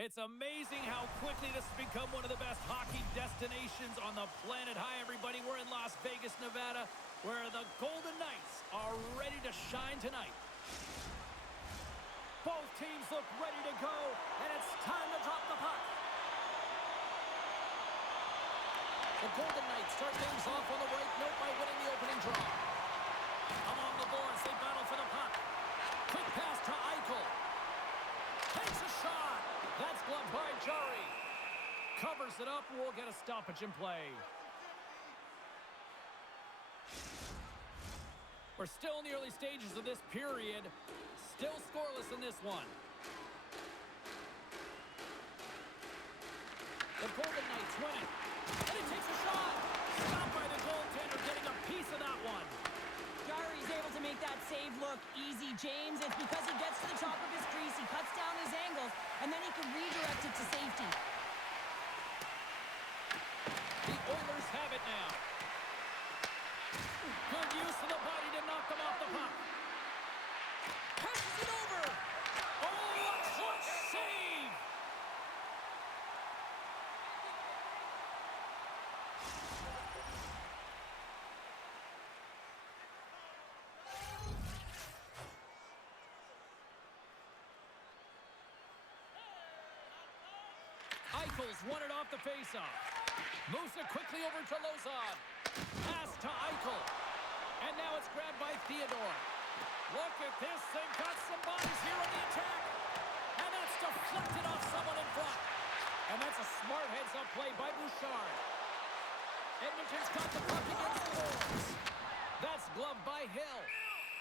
It's amazing how quickly this has become one of the best hockey destinations on the planet. Hi, everybody. We're in Las Vegas, Nevada, where the Golden Knights are ready to shine tonight. Both teams look ready to go, and it's time to drop the puck. The Golden Knights start things off on the right note by winning the opening draw. Along the boards, they battle for the puck. Quick pass to Eichel. Takes a shot. That's gloved by Jari. Covers it up, and we'll get a stoppage in play. We're still in the early stages of this period. Still scoreless in this one. The Golden Knights win it. And he takes a shot. Stopped by the goaltender, getting a piece of that one. Jari's able to make that save look easy, James. It's because he gets to the top of his crease, he cuts down his angles, and then he can redirect it to safety. The Oilers have it now. Good use of the body to knock them off the puck. Passes it over. Oh, a clutch save. Eichel's won it off the faceoff. Moves it quickly over to Lozon. Pass to Eichel. And now it's grabbed by Theodore. Look at this. They've got some bodies here on the attack. And that's deflected off someone in front. And that's a smart heads-up play by Bouchard. Edmonton's got the puck against the boards. That's gloved by Hill.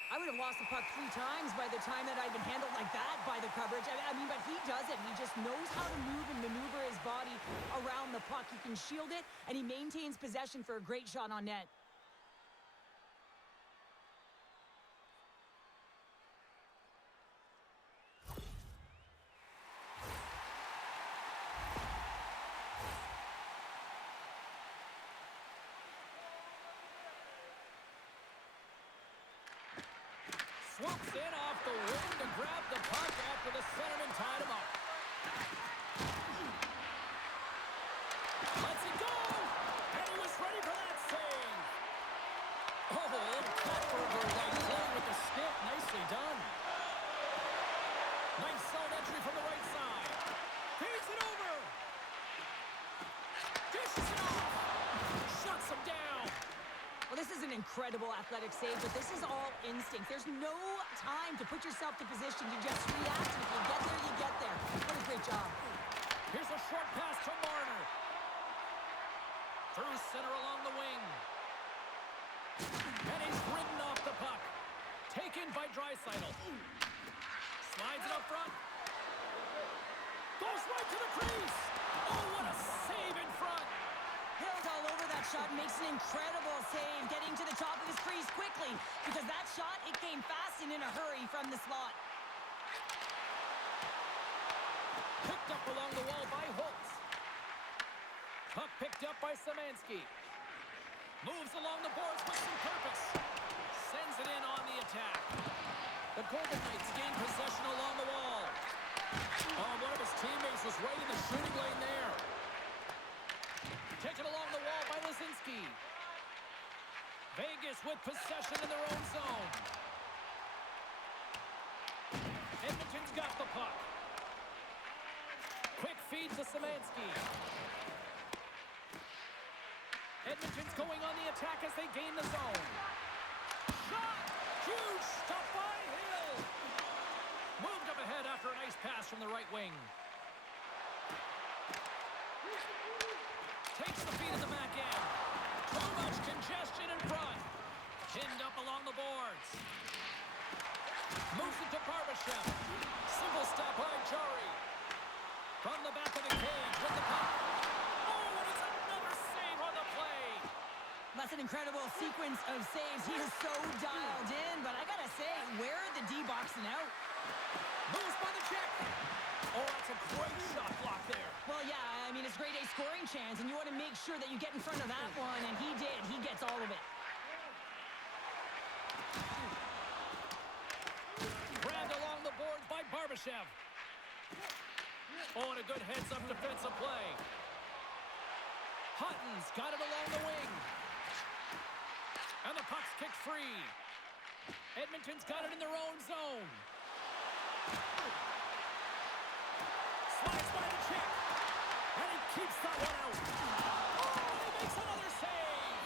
I would have lost the puck 3 times by the time that I'd been handled like that by the coverage. I mean, but he does it. He just knows how to move and maneuver his body around the puck. He can shield it, and he maintains possession for a great shot on net. Swoops in off the wing to grab the puck after the centerman tied him up. Lets it go! And he was ready for that save! Oh, a little Katberger-like play with the stick. Nicely done. Nice zone entry from the right side. Feeds it over! Dishes it off! Shuts him down! Well, this is an incredible athletic save, but this is all instinct. There's no time to put yourself to position. You just react, and if you get there, you get there. What a great job. Here's a short pass to Marner. Through center along the wing. And he's ridden off the puck. Taken by Draisaitl. Slides it up front. Goes right to the crease. Oh, what a save in front. Hill's all over that shot, makes an incredible save, getting to the top of his crease quickly, because that shot, it came fast and in a hurry from the slot. Picked up along the wall by Holtz. Puck picked up by Szymanski. Moves along the boards with some purpose. Sends it in on the attack. The Golden Knights gain possession along the wall. Oh, one of his teammates was right in the shooting lane there. Taken along the wall by Lazinski. Vegas with possession in their own zone. Edmonton's got the puck. Quick feed to Szymanski. Edmonton's going on the attack as they gain the zone. Shot! Huge stop by Hill. Moved up ahead after a nice pass from the right wing. Takes the feed of the back end. Too much congestion in front. Pinned up along the boards. Moves it to Barbashev. Simple stop by Jari. From the back of the cage with the puck. Oh, and it's another save on the play. That's an incredible sequence of saves. He is so dialed in, but I gotta say, where are the D-boxing out? Moves by the check. Oh, that's a great shot block there. Well, yeah, I mean, it's grade A scoring chance, and you want to make sure that you get in front of that one, and he did. He gets all of it. Grabbed along the boards by Barbashev. Oh, and a good heads-up defensive play. Hutton's got it along the wing. And the puck's kicked free. Edmonton's got it in their own zone. Slides by the check. And he keeps that one out. Oh, and he makes another save.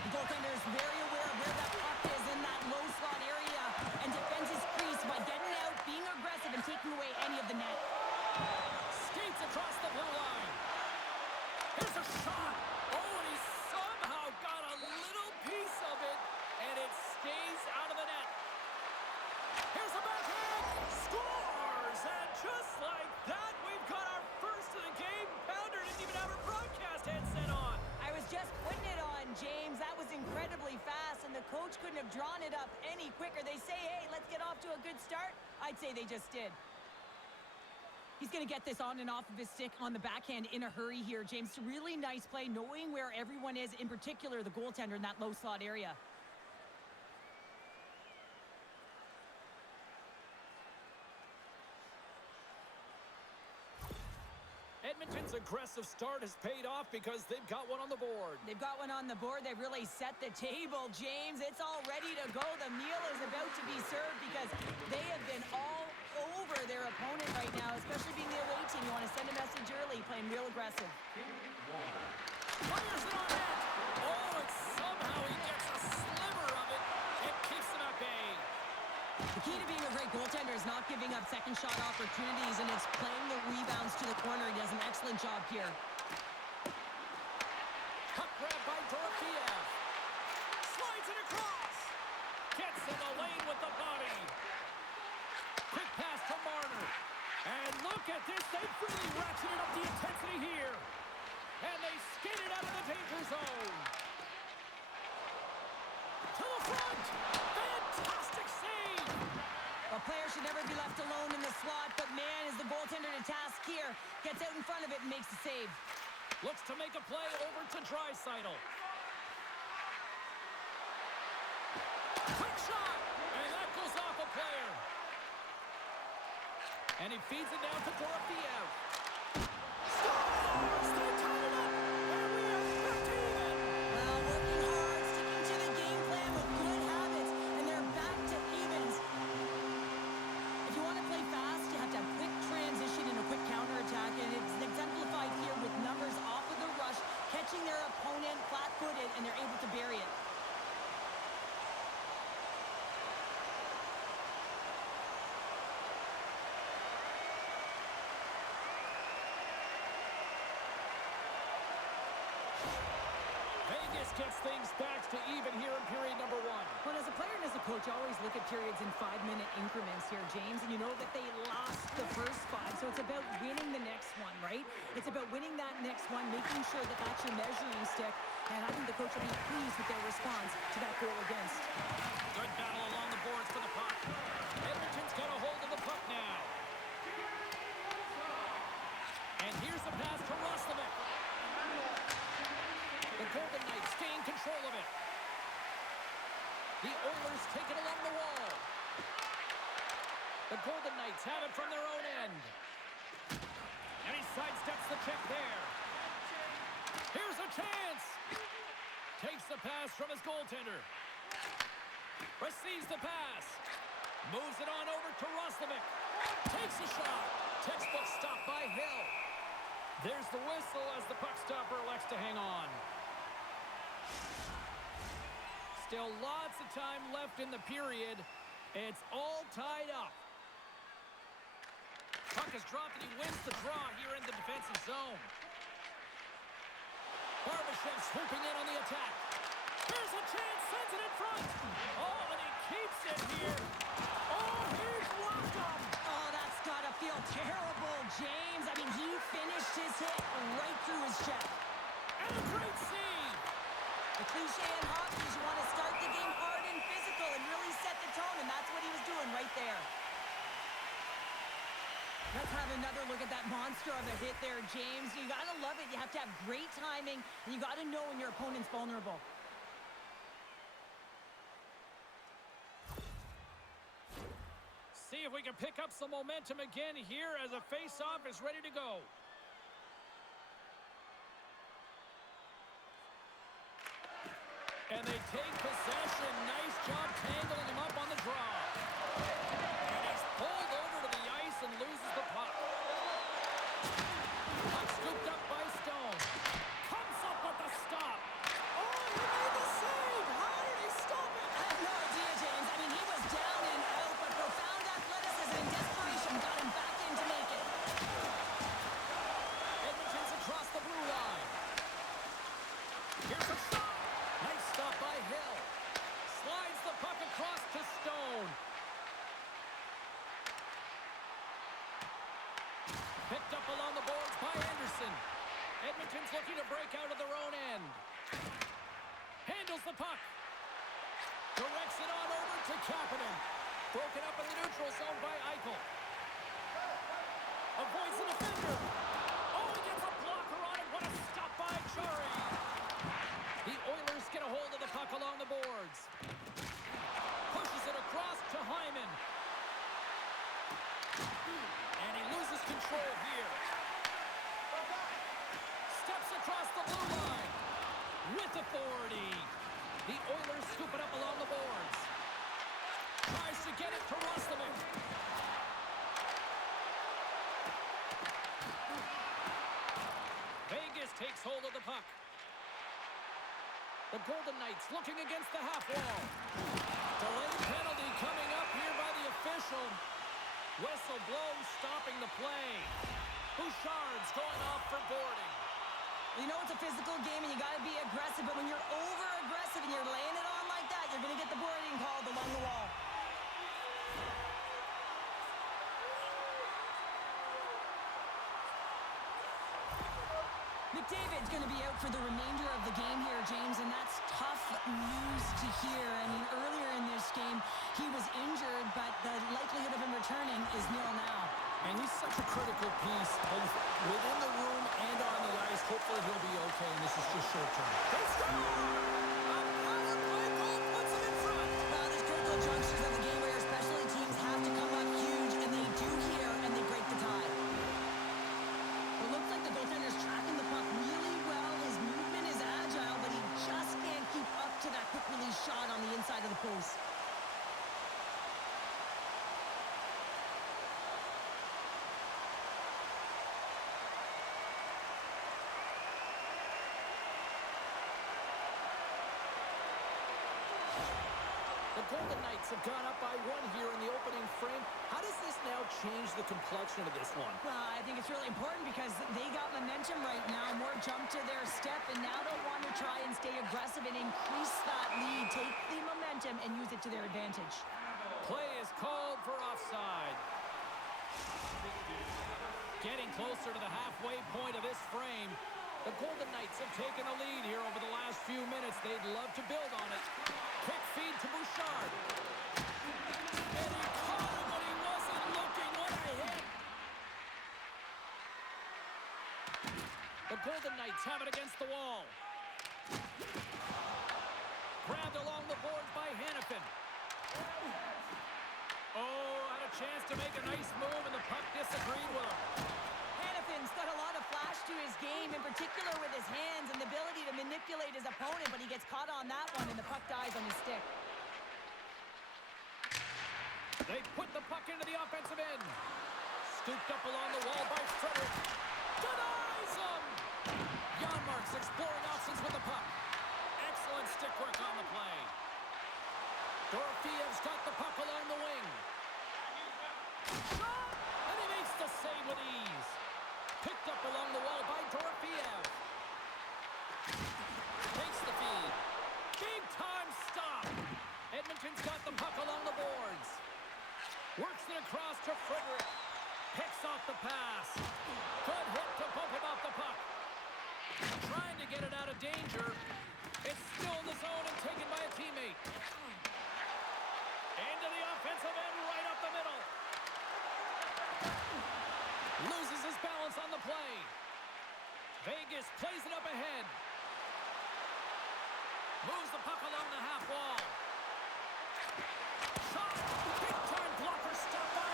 The goaltender is very aware of where that puck is in that low slot area and defends his crease by getting out, being aggressive, and taking away any of the net. Skates across the blue line. Here's a shot. Oh, and he somehow got a little piece of it, and it stays out of the net. Here's a backhand. Scores! And just like that, we've got our first of the game. Pounder didn't even have her broadcast headset on. I was just putting it on, James. That was incredibly fast, and the coach couldn't have drawn it up any quicker. They say, hey, let's get off to a good start. I'd say they just did. He's going to get this on and off of his stick on the backhand in a hurry here, James. Really nice play, knowing where everyone is, in particular the goaltender in that low slot area. Edmonton's aggressive start has paid off because they've got one on the board. They've got one on the board. They've really set the table, James. It's all ready to go. The meal is about to be served because they have been all over their opponent right now, especially being the away team. You want to send a message early, playing real aggressive. Fires it on net. Oh, and somehow he gets a sliver of it and keeps them at bay. The key to being a great goaltender is not giving up second shot opportunities, and it's playing the rebounds to the corner. He does an excellent job here. Puck grab by Dorofeev. Slides it across. Gets in the lane with the body. Quick pass to Marner. And look at this. They've really ratcheted up the intensity here. And they skid it out of the danger zone. To the front. Fantastic save. A player should never be left alone in the slot, but man, is the goaltender to task here. Gets out in front of it and makes the save. Looks to make a play over to Draisaitl. Quick shot. And that goes off a player. And he feeds it down to Dorofeev. Scores! They tie it up! And we are back to even! Well, working hard, sticking to the game plan with good habits, and they're back to evens. If you want to play fast, you have to have quick transition and a quick counterattack, and it's exemplified here with numbers off of the rush, catching their opponent flat-footed, and they're able to bury it. Vegas gets things back to even here in period number one. Well, as a player and as a coach, I always look at periods in 5-minute increments here, James, and you know that they lost the first 5, so it's about winning the next one, right? It's about winning that next one, making sure that that's your measuring stick, and I think the coach will be pleased with their response to that goal against. Good battle along the boards for the puck. Edmonton's got a hold of the puck now. And here's the pass to Roslovic. The Golden Knights gain control of it. The Oilers take it along the wall. The Golden Knights have it from their own end. And he sidesteps the check there. Here's a chance. Takes the pass from his goaltender. Receives the pass. Moves it on over to Roslovic. Takes a shot. Textbook stop by Hill. There's the whistle as the puck stopper elects to hang on. Still lots of time left in the period. It's all tied up. Puck is dropped and he wins the draw here in the defensive zone. Barbashev swooping in on the attack. Here's a chance, sends it in front. Oh, and he keeps it here. Oh, he's locked him. Oh, that's got to feel terrible, James. I mean, he finished his hit right through his chest. And a great save. The cliche in hockey is you want to start the game hard and physical and really set the tone, and that's what he was doing right there. Let's have another look at that monster of a hit there, James. You got to love it. You have to have great timing, and you got to know when your opponent's vulnerable. see if we can pick up some momentum again here as a face-off is ready to go. And they take possession. Nice job tangling him up on the draw. And he's pulled over to the ice and loses the puck. Puck scooped up by Stone. Comes up with the stop. Oh, he made the save. How did he stop it? I have no idea, James. I mean, he was down and out, but profound athleticism and desperation got him back in to make it. Edmonton's across the blue line. Here's a shot. Nice stop by Hill. Slides the puck across to Stone. Picked up along the boards by Anderson. Edmonton's looking to break out of their own end. Handles the puck. Directs it on over to Kapanen. Broken up in the neutral zone by Eichel. Avoids the defender. Oh, he gets a blocker on it. What a stop by Chari. The Oilers get a hold of the puck along the boards. Pushes it across to Hyman. And he loses control here. Steps across the blue line. With authority. The Oilers scoop it up along the boards. Tries to get it to Rustleman. Vegas takes hold of the puck. The Golden Knights looking against the half wall. Delayed penalty coming up here by the official. Whistle blows, stopping the play. Bouchard's going off for boarding. You know it's a physical game and you got to be aggressive, but when you're over-aggressive and you're laying it on like that, you're going to get the boarding called along the wall. McDavid's going to be out for the remainder of the game here, James, and that's tough news to hear. I mean, earlier in this game, he was injured, but the likelihood of him returning is nil now. And he's such a critical piece, both within the room and on the ice. Hopefully he'll be okay, and this is just short-term. They score! A power play goal puts them in front. Well, there's critical junctures of the game where your specialty teams have to come up huge, and they do here, and they break the tie. It looks like the goaltender's tracking the puck really well. His movement is agile, but he just can't keep up to that quick release shot on the inside of the post. The Golden Knights have gone up by one here in the opening frame. How does this now change the complexion of this one? Well, I think it's really important because they got momentum right now. More jump to their step, and now they'll want to try and stay aggressive and increase that lead. Take the momentum and use it to their advantage. Play is called for offside. Getting closer to the halfway point of this frame. The Golden Knights have taken a lead here over the last few minutes. They'd love to build on it. Quick feed to Bouchard. And he caught him when he wasn't looking. What a hit. The Golden Knights have it against the wall. Grabbed along the boards by Hanifin. Oh, had a chance to make a nice move, and the puck disagreed with him. Hanifin's got a lot of flash to his game, in particular with his hands and the ability to manipulate his opponent, but he gets caught on that one, and the puck dies on his stick. They put the puck into the offensive end. Scooped up along the wall by Frederick. Denies him! Janmark's exploring options with the puck. Excellent stick work on the play. Dorofiev's got the puck along the wing. Shot! And he makes the save with ease. Picked up along the wall by Dorofiev. Takes the feed. Big time stop. Edmonton's got the puck along the boards. Works it across to Frederick. Picks off the pass. Good hit to bump him off the puck. Trying to get it out of danger. It's still in the zone and taken by a teammate. Into the offensive end, right up the middle. Loses his balance on the play. Vegas plays it up ahead. Moves the puck along the half wall. Shot! Big time blocker stop by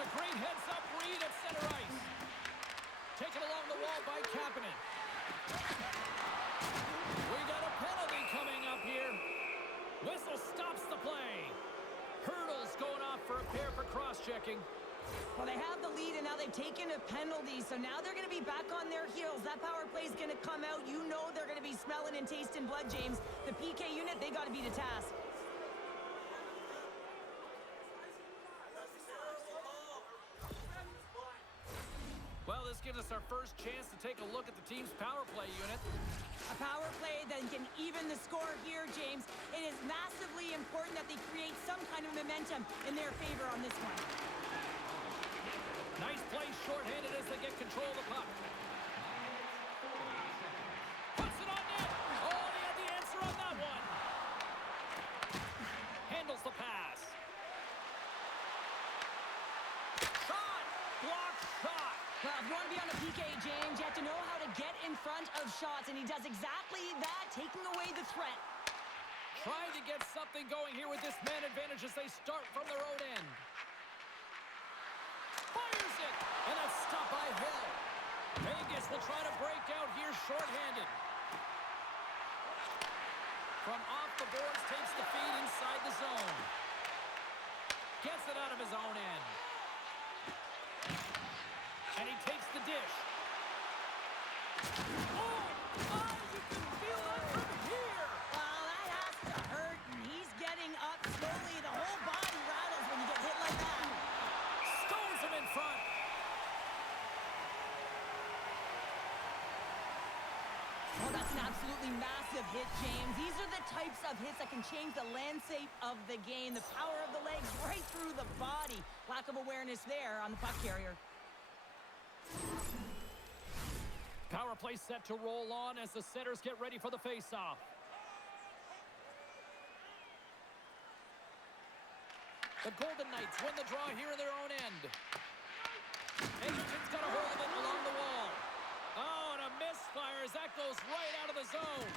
a great heads-up read at center ice. Taken along the wall by Kapanen. We got a penalty coming up here. Whistle stops the play. Hurdles going off for a pair for cross-checking. Well, they have the lead, and now they've taken a penalty, so now they're going to be back on their heels. That power play is going to come out. You know they're going to be smelling and tasting blood, James. The PK unit, they got to be to task. Well, this gives us our first chance to take a look at the team's power play unit. A power play that can even the score here, James. It is massively important that they create some kind of momentum in their favor on this one. Nice play shorthanded as they get control of the puck. Puts it on net. Oh, and he had the answer on that one. Handles the pass. Shot! Blocked shot. Well, if you want to be on a PK, James, you have to know how to get in front of shots, and he does exactly that, taking away the threat. Trying to get something going here with this man advantage as they start from their own end. Fires it, and that's stopped by Hill. Vegas will try to break out here shorthanded. From off the boards, takes the feed inside the zone. Gets it out of his own end. And he takes the dish. Oh, you can feel that from here. Well, that has to hurt, and he's getting up slowly. The whole body rattles when you get hit like that. Stones him in front. Oh, that's an absolutely massive hit, James. These are the types of hits that can change the landscape of the game. The power of the legs right through the body. Lack of awareness there on the puck carrier. Power play set to roll on as the setters get ready for the faceoff. The Golden Knights win the draw here in their own end. Edmonton's got a hold of it along the wall. Oh, and a misfire as that goes right out of the zone.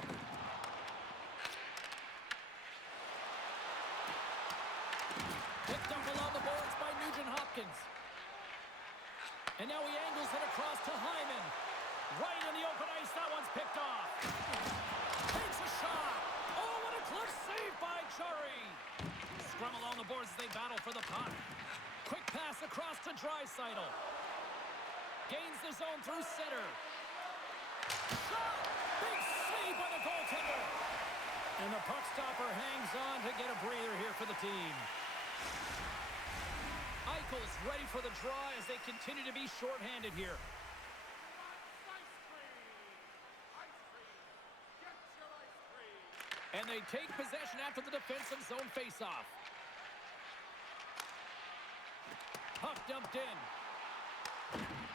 Picked up along the boards by Nugent-Hopkins. And now he angles it across to Hyman. Right in the open ice, that one's picked off. Takes a shot. Oh, what a clutch save by Chari. Scrum along the boards as they battle for the puck. Quick pass across to Draisaitl. Gains the zone through center. Shot! Big save by the goaltender. And the puck stopper hangs on to get a breather here for the team. Eichel's ready for the draw as they continue to be shorthanded here. And they take possession after the defensive zone faceoff. Puck dumped in.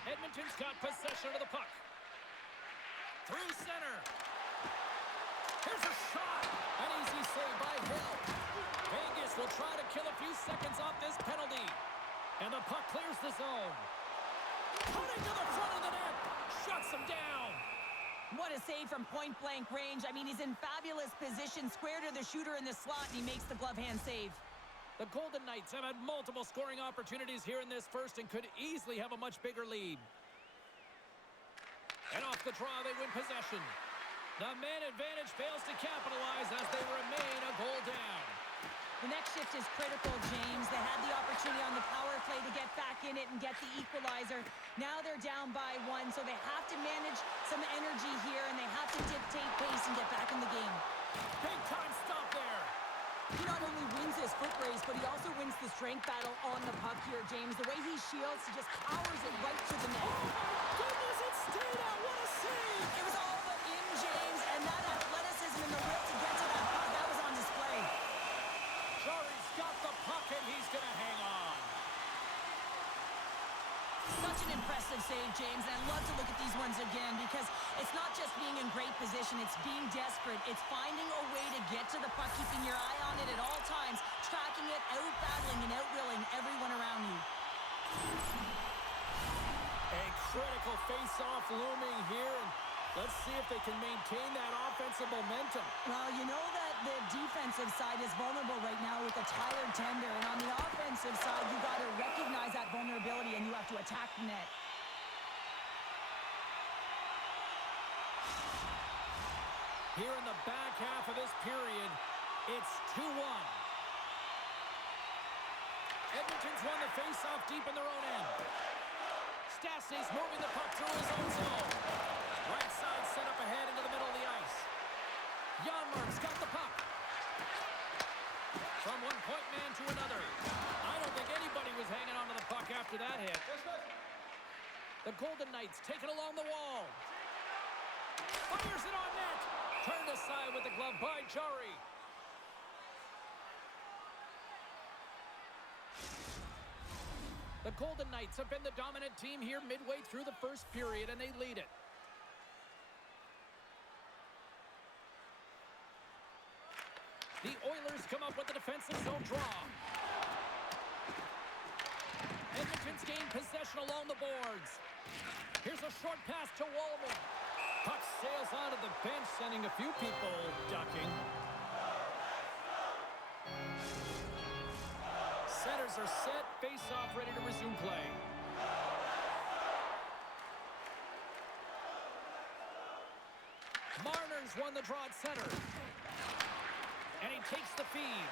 Edmonton's got possession of the puck. Through center. Here's a shot. An easy save by Hill. Vegas will try to kill a few seconds off this penalty. And the puck clears the zone. Putting to the front of the net. Shuts him down. What a save from point-blank range. I mean, he's in fabulous position, square to the shooter in the slot, and he makes the glove hand save. The Golden Knights have had multiple scoring opportunities here in this first and could easily have a much bigger lead. And off the draw, they win possession. The man advantage fails to capitalize as they remain a goal down. The next shift is critical, James. They had the opportunity on the power play to get back in it and get the equalizer. Now they're down by one, so they have to manage some energy here, and they have to dictate pace and get back in the game. Big time stop there. He not only wins his foot race, but he also wins the strength battle on the puck here, James. The way he shields, he just powers it right to the net. Oh, my goodness, it stayed out. What a save. It was all but in, James, and that athleticism in the whip to get to that puck, that was on display. Chari's got the puck, and he's going to hang on. Such an impressive save, James, and I love to look at these ones again because it's not just being in great position, it's being desperate. It's finding a way to get to the puck, keeping your eye on it at all times, tracking it, out-battling and out-willing everyone around you. A critical face-off looming here, and let's see if they can maintain that offensive momentum. Well, you know that the defense defensive side is vulnerable right now with a tired tender. And on the offensive side, you got to recognize that vulnerability and you have to attack the net. Here in the back half of this period, it's 2-1. Edmonton's won the face-off deep in their own end. Stastny's moving the puck through his own zone. Right side set up ahead into the middle of the ice. Janmark's got the puck. From one point man to another. I don't think anybody was hanging onto the puck after that hit. The Golden Knights take it along the wall. Fires it on net. Turned aside with the glove by Jari. The Golden Knights have been the dominant team here midway through the first period, and they lead it. The Oilers come up with the defensive zone draw. Edmonton's gained possession along the boards. Here's a short pass to Wallman. Puck sails onto the bench, sending a few people ducking. Centers are set, face-off ready to resume play. Marner's won the draw at center. And he takes the feed.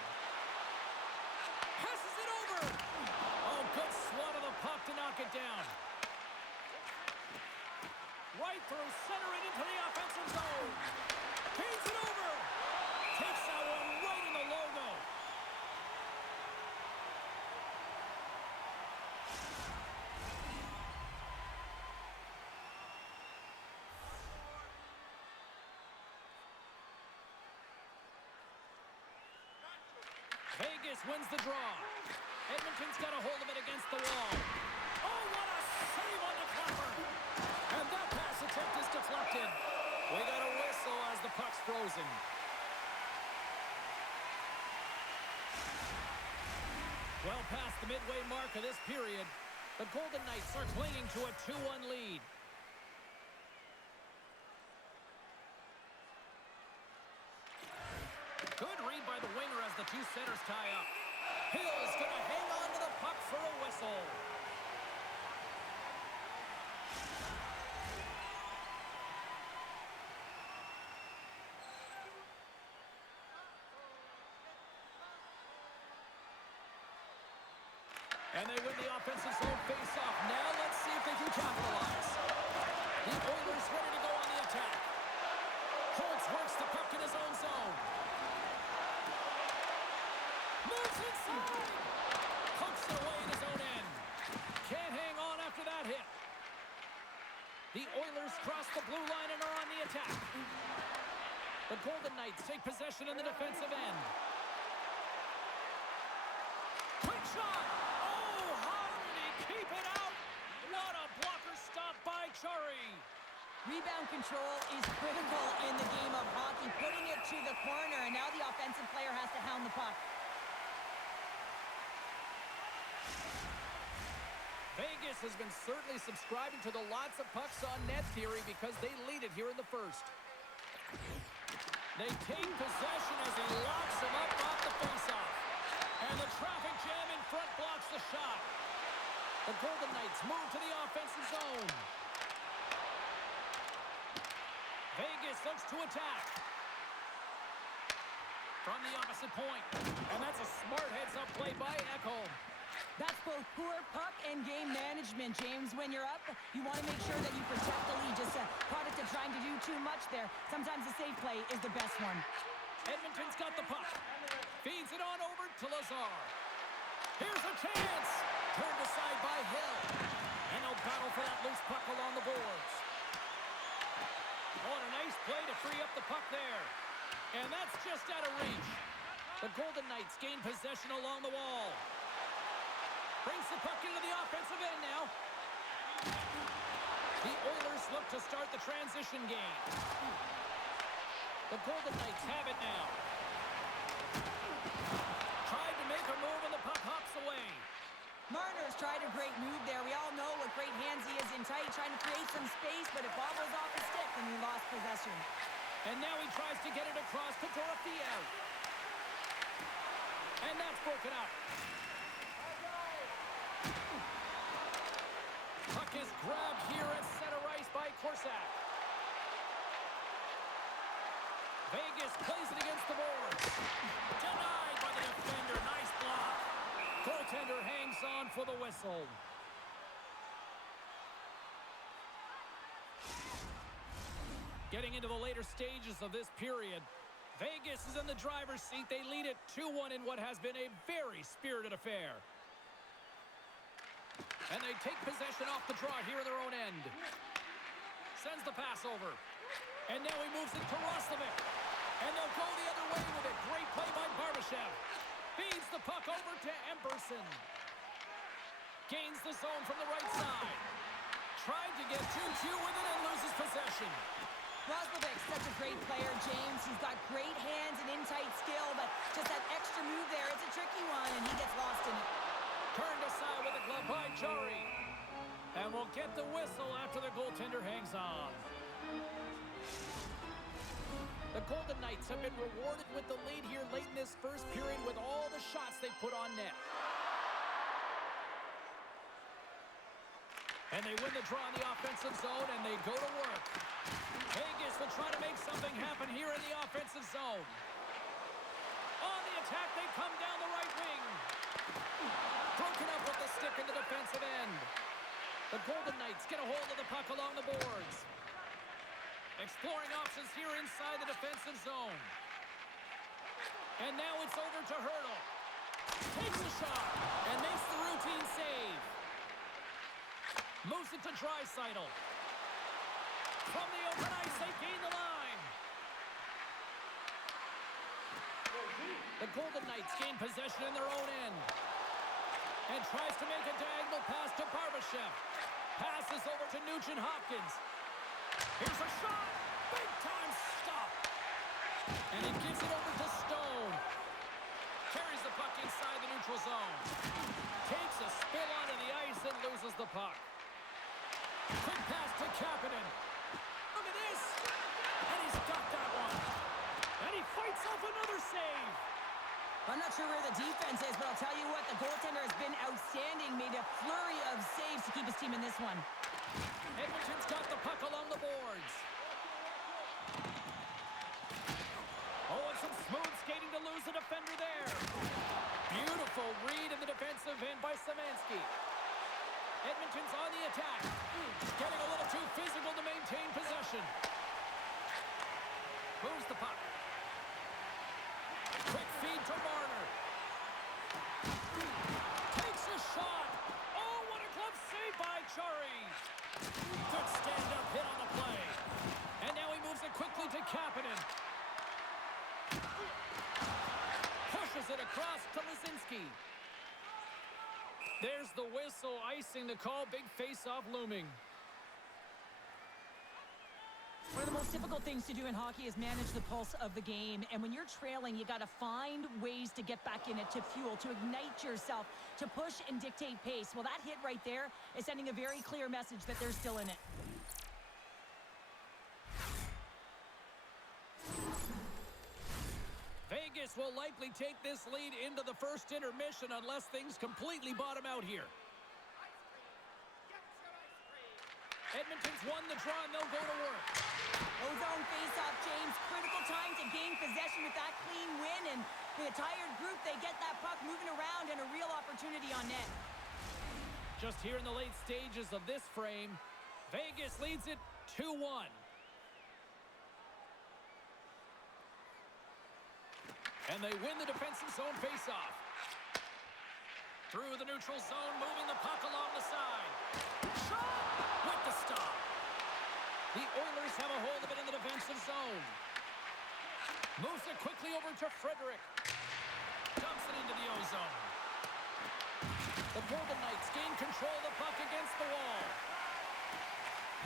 Passes it over. Oh, good swat of the puck to knock it down. Right through center and into the offensive zone. Feeds it over. Takes that one right in the logo. Vegas wins the draw. Edmonton's got a hold of it against the wall. Oh, what a save on the cover. And that pass attempt is deflected. We got a whistle as the puck's frozen. Well past the midway mark of this period, the Golden Knights are clinging to a 2-1 lead. Good read by the winger as the two centers tie up. Hill's going to hang on to the puck for a whistle. And they win the offensive zone face-off. Now let's see if they can capitalize. The Oilers ready to go on the attack. Holtz works the puck in his own zone. Moves inside. Pumps it away in his own end. Can't hang on after that hit. The Oilers cross the blue line and are on the attack. The Golden Knights take possession in the defensive end. Quick shot. Oh, how did he keep it out? What a blocker stop by Chari. Rebound control is critical in the game of hockey, putting it to the corner, and now the offensive player has to hound the puck. Vegas has been certainly subscribing to the lots of pucks on net theory because they lead it here in the first. They take possession as he locks him up off the faceoff. And the traffic jam in front blocks the shot. The Golden Knights move to the offensive zone. Vegas looks to attack. From the opposite point. And that's a smart heads-up play by Ekholm. That's both poor puck and game management, James. When you're up, you want to make sure that you protect the lead. Just a product of trying to do too much there. Sometimes the safe play is the best one. Edmonton's got the puck. Feeds it on over to Lazar. Here's a chance. Turned aside by Hill. And they'll battle for that loose puck along the boards. Oh, and a nice play to free up the puck there. And that's just out of reach. The Golden Knights gain possession along the wall. Brings the puck into the offensive end now. The Oilers look to start the transition game. The Golden Knights have it now. Tried to make a move and the puck hops away. Marner's tried a great move there. We all know what great hands he is in tight, trying to create some space, but it bobbles off his stick and he lost possession. And now he tries to get it across to Dorothea. broken up. Puck is grabbed here at center ice by Korsak. Vegas plays it against the boards. Denied by the defender. Nice block. Goaltender hangs on for the whistle. Getting into the later stages of this period, Vegas is in the driver's seat. They lead it 2-1 in what has been a very spirited affair. And they take possession off the draw here in their own end. Sends the pass over. And now he moves it to Roslovic. And they'll go the other way with it. Great play by Barbashev. Feeds the puck over to Emberson. Gains the zone from the right side. Tried to get 2-2 with it and loses possession. Roslovic, such a great player, James. He's got great hands and in-tight skill, but just that extra move there, it's a tricky one, and he gets lost in it. Turned aside with a glove by Chari. And we'll get the whistle after the goaltender hangs on. The Golden Knights have been rewarded with the lead here late in this first period with all the shots they put on net. And they win the draw in the offensive zone, and they go to work. Vegas will try to make something happen here in the offensive zone. On the attack, they come down the right wing. Broken up with the stick in the defensive end. The Golden Knights get a hold of the puck along the boards. Exploring options here inside the defensive zone. And now it's over to Hurdle. Takes a shot and makes the routine save. Moves it to Draisaitl. From the open ice, they gain the line. The Golden Knights gain possession in their own end. And tries to make a diagonal pass to Barbashev. Passes over to Nugent-Hopkins. Here's a shot. Big time stop. And he gives it over to Stone. Carries the puck inside the neutral zone. Takes a spill onto the ice and loses the puck. Quick pass to Kapanen. Look at this. And he's got that one. And he fights off another save. I'm not sure where the defense is, but I'll tell you what, the goaltender has been outstanding. Made a flurry of saves to keep his team in this one. Edmonton's got the puck along the boards. Oh, and some smooth skating to lose the defender there. Beautiful read in the defensive end by Szymanski. Edmonton's on the attack. Getting a little too physical to maintain possession. Moves the puck. Quick feed to Marner. Takes a shot. Oh, what a glove save by Chari. Good stand-up hit on the play. And now he moves it quickly to Kapanen. Pushes it across to Lisinski. There's the whistle, icing the call. Big face-off looming. One of the most difficult things to do in hockey is manage the pulse of the game. And when you're trailing, you got to find ways to get back in it, to fuel, to ignite yourself, to push and dictate pace. Well, that hit right there is sending a very clear message that they're still in it. Vegas will likely take this lead into the first intermission unless things completely bottom out here. Edmonton's won the draw and they'll go to work. Ozone face-off, James. Critical time to gain possession with that clean win. And the tired group, they get that puck moving around and a real opportunity on net. Just here in the late stages of this frame, Vegas leads it 2-1. And they win the defensive zone face-off. Through the neutral zone, moving the puck along the side. Shot! With the stop. The Oilers have a hold of it in the defensive zone. Moves it quickly over to Frederick. Dumps it into the ozone. The Golden Knights gain control of the puck against the wall.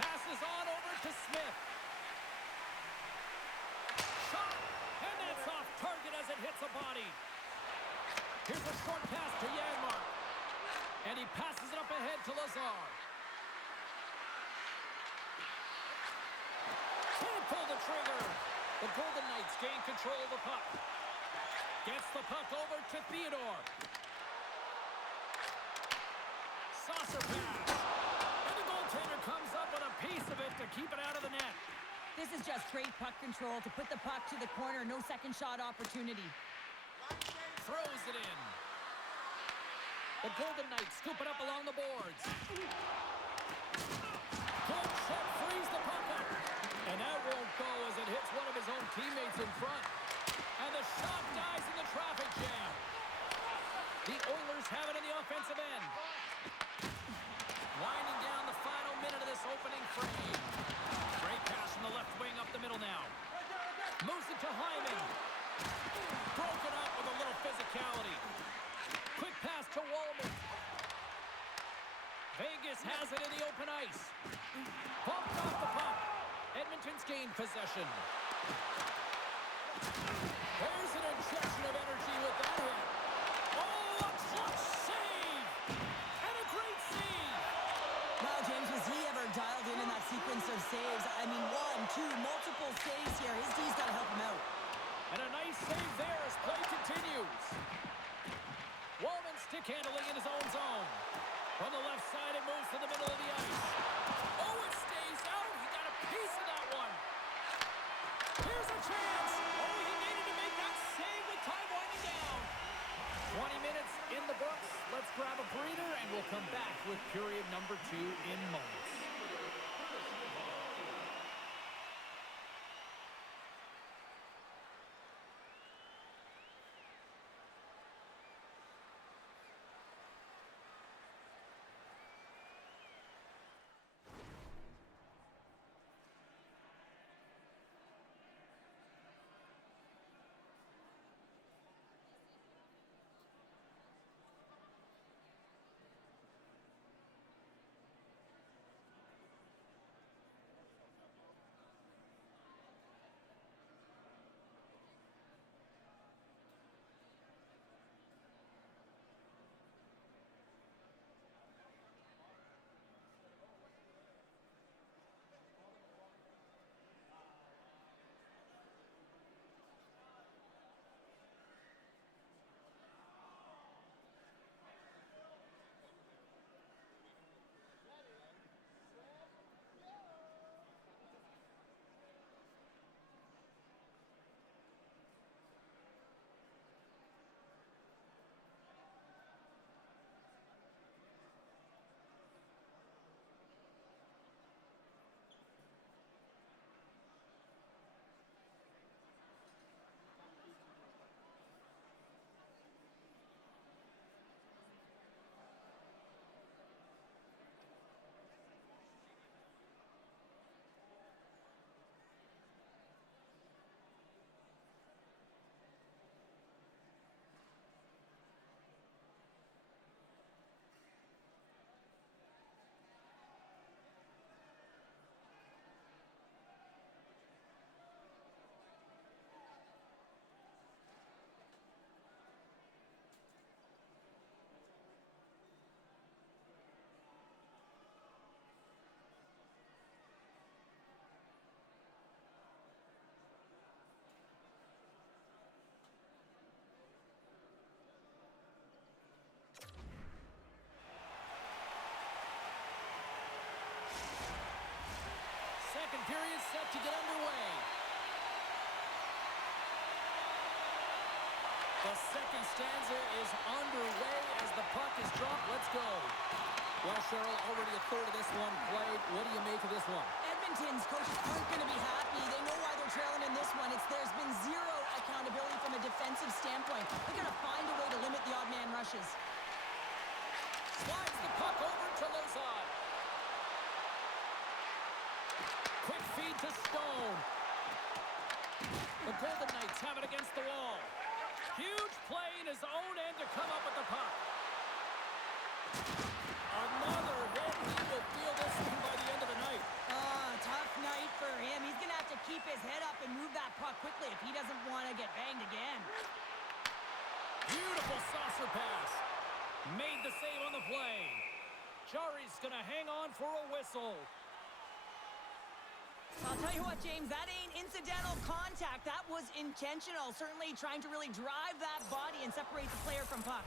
Passes on over to Smith. Shot! And that's off target as it hits a body. Here's a short pass to Janmark. And he passes it up ahead to Lazar. Can't pull the trigger. The Golden Knights gain control of the puck. Gets the puck over to Theodore. saucer pass. And the goaltender comes up with a piece of it to keep it out of the net. This is just great puck control to put the puck to the corner. No second shot opportunity. Throws it in. The Golden Knights scoop it up along the boards. Good check frees the puck up. And that won't go as it hits one of his own teammates in front. And the shot dies in the traffic jam. The Oilers have it in the offensive end. Winding down the final minute of this opening frame. Great pass from the left wing up the middle now. Moves it to Hyman. Broken up with a little physicality. Quick pass to Wallman. Vegas has it in the open ice. Bumped off the puck. Edmonton's gained possession. There's an injection of energy with that hit. Oh, a clutch save! And a great save! Wow, James, was he ever dialed in that sequence of saves? I mean, 1, 2, multiple saves here. His D's got to help him out. And a nice save there as play continues. Wallman stick handling in his own zone. From the left side, it moves to the middle of the ice. Oh, it stays out. He got a piece of that one. Here's a chance. Oh, he needed to make that save with time winding down. 20 minutes in the books. Let's grab a breather, and we'll come back with period number 2 in moments. Second period set to get underway. The second stanza is underway as the puck is dropped. Let's go. Well, Cheryl, already a third of this one played. What do you make of this one? Edmonton's coaches aren't going to be happy. They know why they're trailing in this one. There's been zero accountability from a defensive standpoint. They're going to find a way to limit the odd man rushes. Slides the puck over to Lozon. Quick feed to Stone. The Golden Knights have it against the wall. Huge play in his own end to come up with the puck. Another hit. He will feel this one by the end of the night. Tough night for him. He's going to have to keep his head up and move that puck quickly if he doesn't want to get banged again. Beautiful saucer pass. Made the save on the play. Jari's going to hang on for a whistle. I'll tell you what, James, that ain't incidental contact. That was intentional. Certainly trying to really drive that body and separate the player from puck.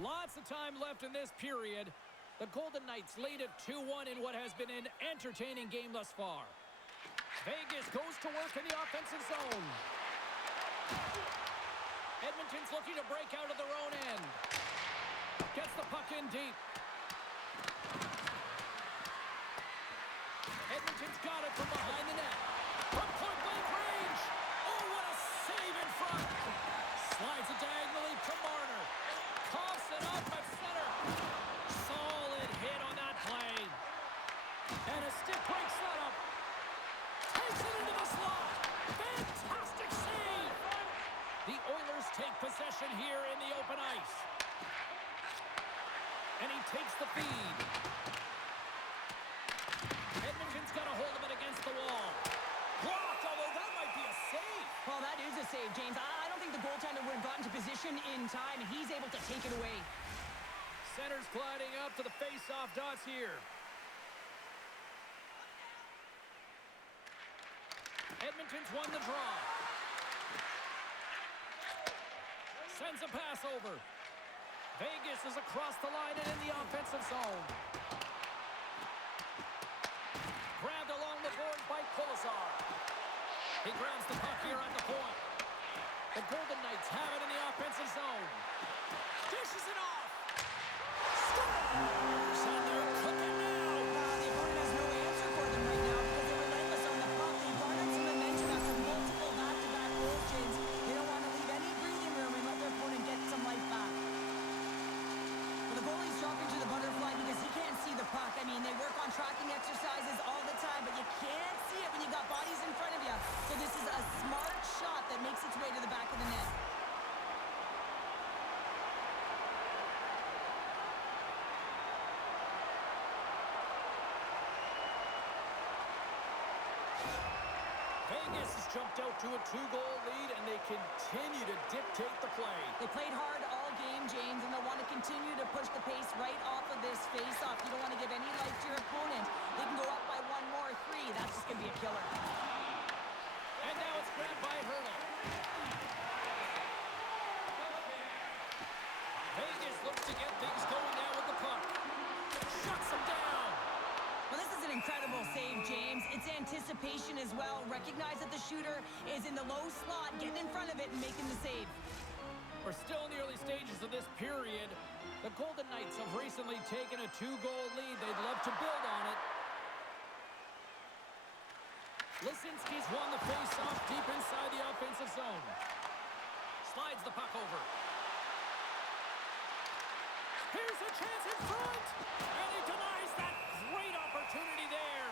Lots of time left in this period. The Golden Knights lead at 2-1 in what has been an entertaining game thus far. Vegas goes to work in the offensive zone. Edmonton's looking to break out of their own end. Gets the puck in deep. Edmonton's got it from behind the net. From point-blank range. Oh, what a save in front. Slides it diagonally to Marner. Coughs it up at center. Solid hit on that play. And a stick break setup. Takes it into the slot. Fantastic save. The Oilers take possession here in the open ice. And he takes the feed. Edmonton's got a hold of it against the wall. Blocked, although that might be a save. Well, that is a save, James. I don't think the goaltender would have gotten to position in time, and he's able to take it away. Center's gliding up to the face-off dots here. Edmonton's won the draw. Sends a pass over. Vegas is across the line and in the offensive zone. Grabbed along the board by Colasar. He grabs the puck here at the point. The Golden Knights have it in the offensive zone. Dishes it off. Scores! And they're cooking now. The opponent has no answer for them right now because they're relentless on the puck. They garnered some momentum after multiple back-to-back goals, James. They don't want to leave any breathing room and let their opponent get some life back. Well, the goalie's dropping to the butterfly because he can't see the puck. I mean, they work on tracking exercises all the time, but you can't see it when you got bodies in front of you. So this is a smart shot that makes its way to the back of the net. Vegas has jumped out to a 2-goal lead, and they continue to dictate the play. They played hard all game, James, and they'll want to continue to push the pace right off of this face-off. You don't want to give any life to your opponent. They can go up by one more, 3. That's just going to be a killer. And now it's grabbed by Hurdle. Vegas looks to get things going now with the puck. Shuts him down. Well, this is an incredible save, James. It's anticipation as well. Recognize that the shooter is in the low slot, getting in front of it and making the save. We're still in the early stages of this period. The Golden Knights have recently taken a 2-goal lead. They'd love to build on it. Lisinski's won the face-off deep inside the offensive zone. Slides the puck over. Here's a chance in front! And he denies that great opportunity there.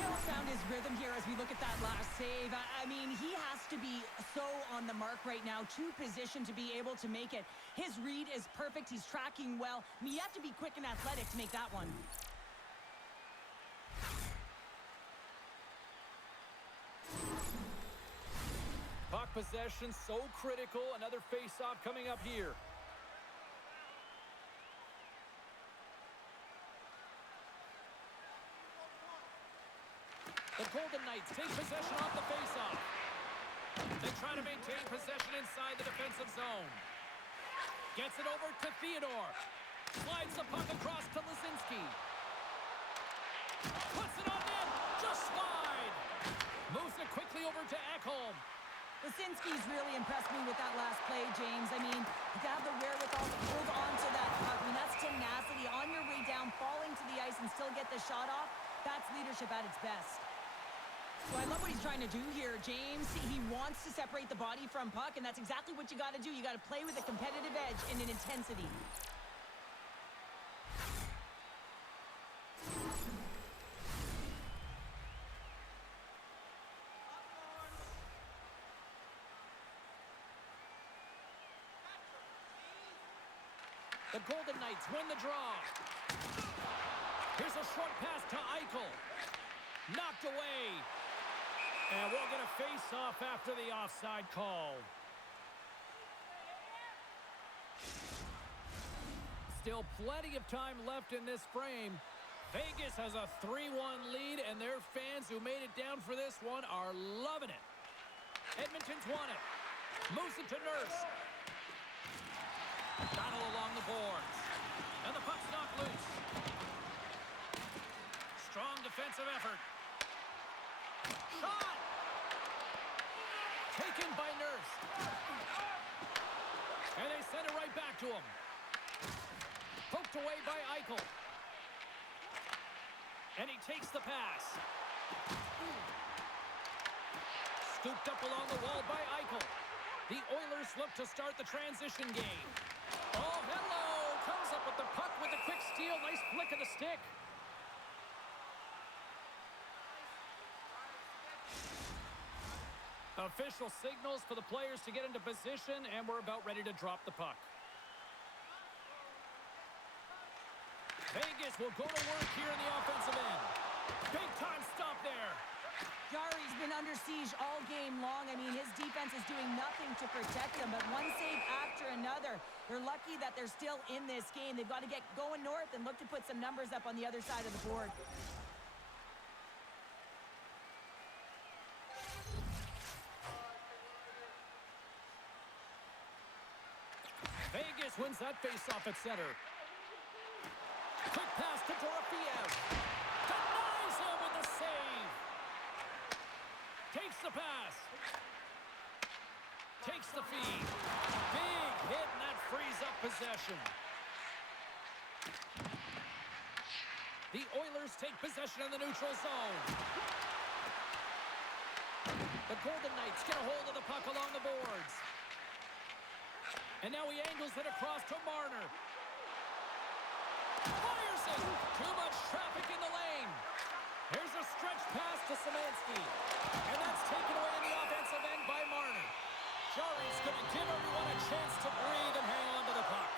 Hill found his rhythm here as we look at that last save. I mean, he has to be so on the mark right now to position to be able to make it. His read is perfect. He's tracking well. I mean, you have to be quick and athletic to make that one. Puck possession so critical. Another face-off coming up here. The Golden Knights take possession off the face-off. They try to maintain possession inside the defensive zone. Gets it over to Theodore. Slides the puck across to Lisinski. Puts it on net. Just wide. Moves it quickly over to Ekholm. Lisinski's really impressed me with that last play, James. I mean, to have the wherewithal to hold on to that puck, I mean, that's tenacity. On your way down, falling to the ice and still get the shot off, that's leadership at its best. So I love what he's trying to do here, James. He wants to separate the body from puck, and that's exactly what you got to do. You got to play with a competitive edge and an intensity. The Golden Knights win the draw. Here's a short pass to Eichel. Knocked away. And we'll get a face-off after the offside call. Still plenty of time left in this frame. Vegas has a 3-1 lead, and their fans who made it down for this one are loving it. Edmonton's won it. Moves it to Nurse. Battle along the boards. And the puck's knocked loose. Strong defensive effort. Shot! Taken by Nurse. And they send it right back to him. Poked away by Eichel. And he takes the pass. Scooped up along the wall by Eichel. The Oilers look to start the transition game. Oh, hello! Comes up with the puck with a quick steal. Nice flick of the stick. Official signals for the players to get into position, and we're about ready to drop the puck. Vegas will go to work here in the offensive end. Big time stop there. Jari's been under siege all game long. I mean, his defense is doing nothing to protect them, but one save after another. They're lucky that they're still in this game. They've got to get going north and look to put some numbers up on the other side of the board. Vegas wins that faceoff at center. Quick pass to Dorofiev. Denies him with the save. Takes the pass. Takes the feed. Big hit, and that frees up possession. The Oilers take possession in the neutral zone. The Golden Knights get a hold of the puck along the boards. And now he angles it across to Marner. Fires it! Too much traffic in the lane. Here's a stretch pass to Szymanski. And that's taken away in the offensive end by Marner. Jari's going to give everyone a chance to breathe and hang on to the puck.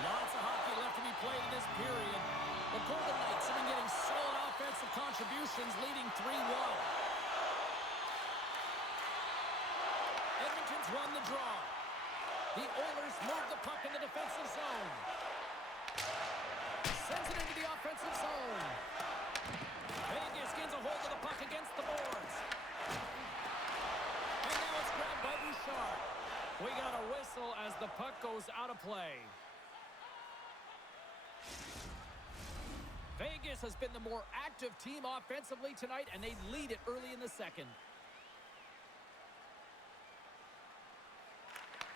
Lots of hockey left to be played in this period. The Golden Knights have been getting solid offensive contributions, leading 3-1. Edmonton's won the draw. The Oilers move the puck in the defensive zone. Sends it into the offensive zone. Vegas gets a hold of the puck against the boards. And now it's grabbed by Bouchard. We got a whistle as the puck goes out of play. Vegas has been the more active team offensively tonight, and they lead it early in the second.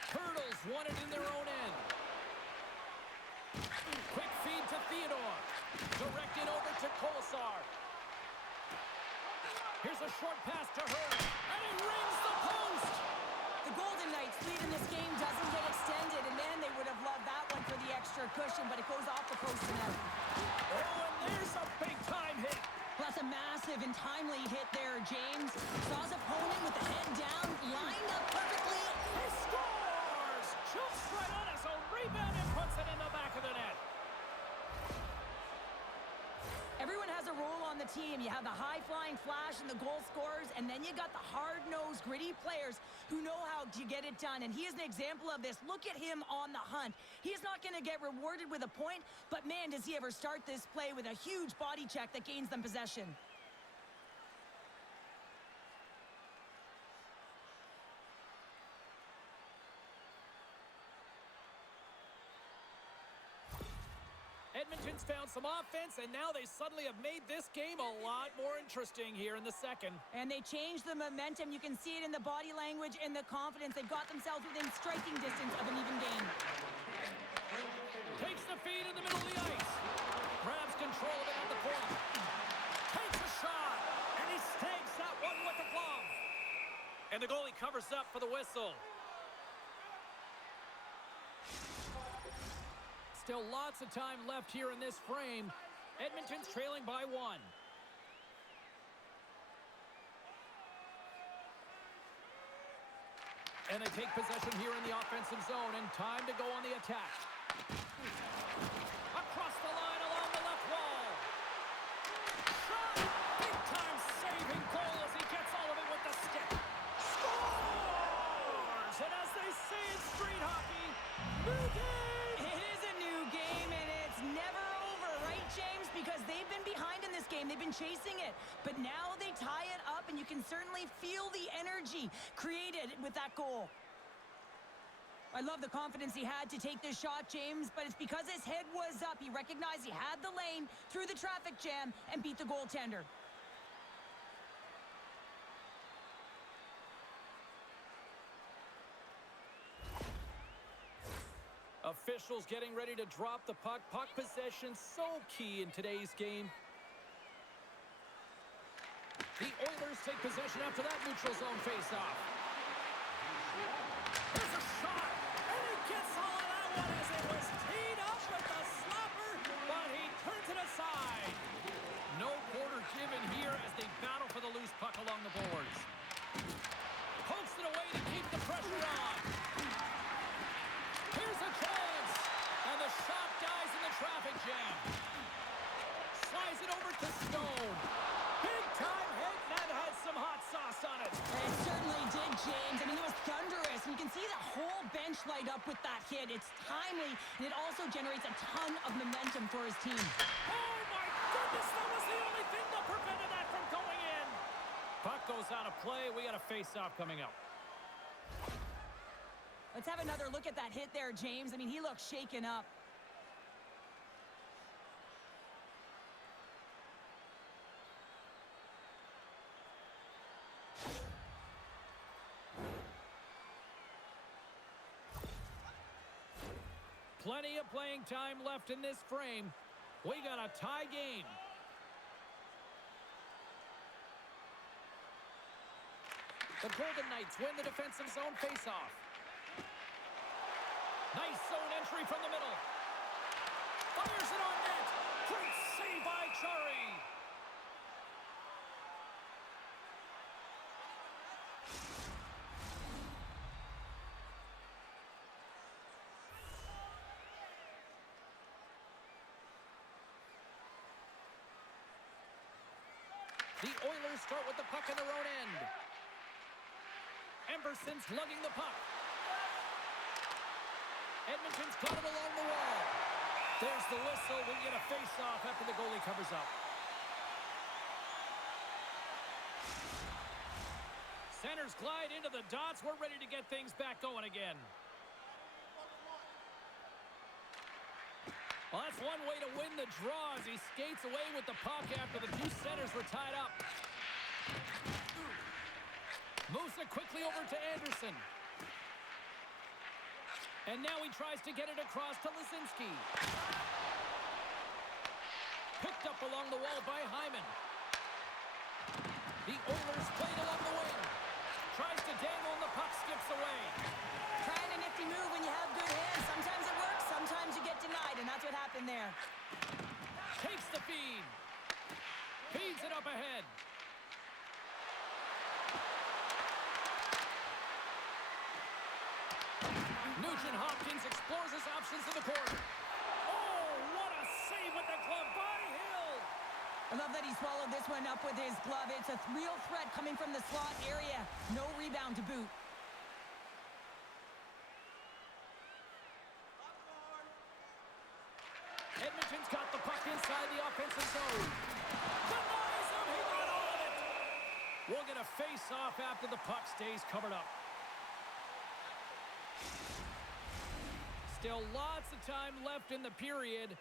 Turtles won it in their own end. Quick feed to Theodore. Directed over to Kolesar. Here's a short pass to Hurd. And he rings the post! The Golden Knights' lead in this game doesn't get extended, and man, they would have loved that one for the extra cushion, but it goes off the post and out. Oh, and there's a big-time hit. That's a massive and timely hit there, James. Saw his opponent with the head down, lined up perfectly. He scores! Jumps right on his own rebound and puts it in the back of the net. Everyone has a role on the team. You have the high-flying flash and the goal scorers, and then you got the hard-nosed, gritty players who know how to get it done, and he is an example of this. Look at him on the hunt. He's not going to get rewarded with a point, but man, does he ever start this play with a huge body check that gains them possession. Edmonton's found some offense, and now they suddenly have made this game a lot more interesting here in the second. And they changed the momentum. You can see it in the body language and the confidence. They've got themselves within striking distance of an even game. Takes the feed in the middle of the ice. Grabs control of it at the point. Takes a shot, and he stakes that one with the glove. And the goalie covers up for the whistle. Still lots of time left here in this frame. Edmonton's trailing by 1. And they take possession here in the offensive zone, and time to go on the attack. Across the line along the left wall. Shot! Big time saving goal as he gets all of it with the stick. Scores! And as they say in street hockey, new game! It is a new game, and it's never over, right, James? Because they've been behind in this game game. They've been chasing it, but now they tie it up, and you can certainly feel the energy created with that goal. I love the confidence he had to take this shot, James, but it's because his head was up. He recognized he had the lane through the traffic jam and beat the goaltender. Officials getting ready to drop the puck. Puck possession so key in today's game. The Oilers take possession after that neutral zone faceoff. There's a shot, and he gets all of that one as it was teed up with the slapper, but he turns it aside. No quarter given here as they battle for the loose puck along the boards. Pokes it away to keep the pressure on. Here's a chance, and the shot dies in the traffic jam. Slides it over to Stone. Big time hit, and that had some hot sauce on it. It certainly did, James. I mean, it was thunderous. And you can see the whole bench light up with that hit. It's timely, and it also generates a ton of momentum for his team. Oh, my goodness, that was the only thing that prevented that from going in. Puck goes out of play. We got a face-off coming up. Let's have another look at that hit there, James. I mean, he looks shaken up. Plenty of playing time left in this frame. We got a tie game. The Golden Knights win the defensive zone faceoff. Nice zone entry from the middle. Fires it on net. Great save by Chari. The Oilers start with the puck in their own end. Emberson's lugging the puck. Edmonton's got it along the wall. There's the whistle. We get a face-off after the goalie covers up. Centers glide into the dots. We're ready to get things back going again. Well, that's one way to win the draw as he skates away with the puck after the two centers were tied up. Moves it quickly over to Anderson. And now he tries to get it across to Lisinski. Picked up along the wall by Hyman. The Oilers played along the wing. Tries to dangle and the puck skips away. Trying a nifty move when you have good hands. Sometimes it works, sometimes you get denied, and that's what happened there. Takes the feed. Feeds it up ahead. Nugent Hopkins explores his options in the corner. Oh, what a save with the glove by Hill. I love that he swallowed this one up with his glove. It's a real threat coming from the slot area. No rebound to boot. Edmonton's got the puck inside the offensive zone. Denies him. He got all of it. We'll get a face-off after the puck stays covered up. Still lots of time left in the period.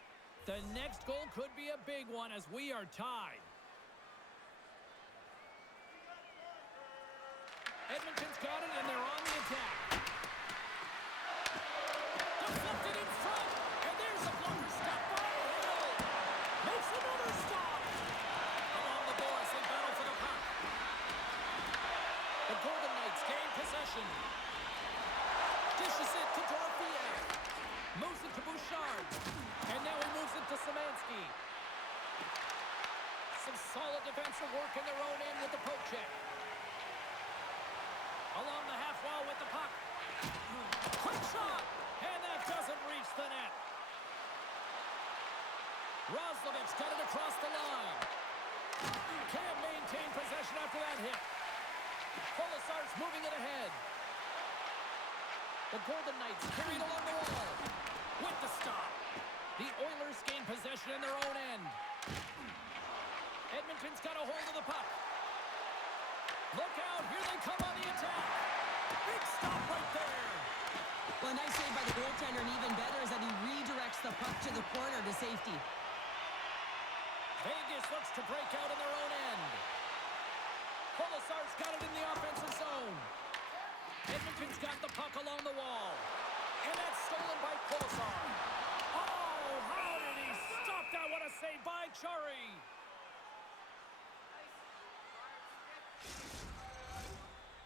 The next goal could be a big one as we are tied. Edmonton's got it, and they're on the attack. Deflected in front, and there's a blocker stop by Hill. Makes another stop. Along the boards, they battle for the puck. The Golden Knights gain possession. Dishes it to Dorofiev. Moves it to Bouchard. And now he moves it to Szymanski. Some solid defensive work in their own end with the poke check. Along the half wall with the puck. Quick shot! And that doesn't reach the net. Roslovich got it across the line. Can't maintain possession after that hit. Polisar's moving it ahead. The Golden Knights carried along the wall. With the stop. The Oilers gain possession in their own end. Edmonton's got a hold of the puck. Look out, here they come on the attack. Big stop right there. Well, a nice save by the goaltender, and even better is that he redirects the puck to the corner to safety. Vegas looks to break out in their own end. Colasar's got it in the offensive zone. Edmonton's got the puck along the wall. And that's stolen by Colasar. Oh, how did he stop that? What a save by Chari.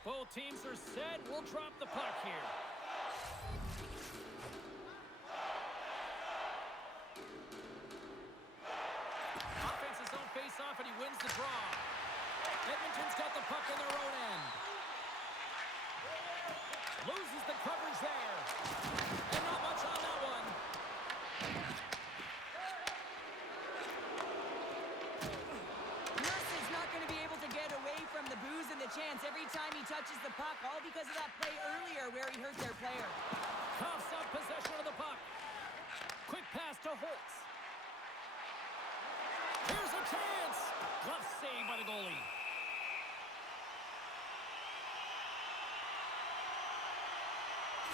Both teams are set. We'll drop the puck here. Offense's own face-off, and he wins the draw. Edmonton's got the puck in their own end. Loses the coverage there. And not much on that one. Nurse is not going to be able to get away from the booze and the chance every time he touches the puck, all because of that play earlier where he hurt their player. Coughs up possession of the puck. Quick pass to Holtz. Here's a chance. Glove save by the goalie.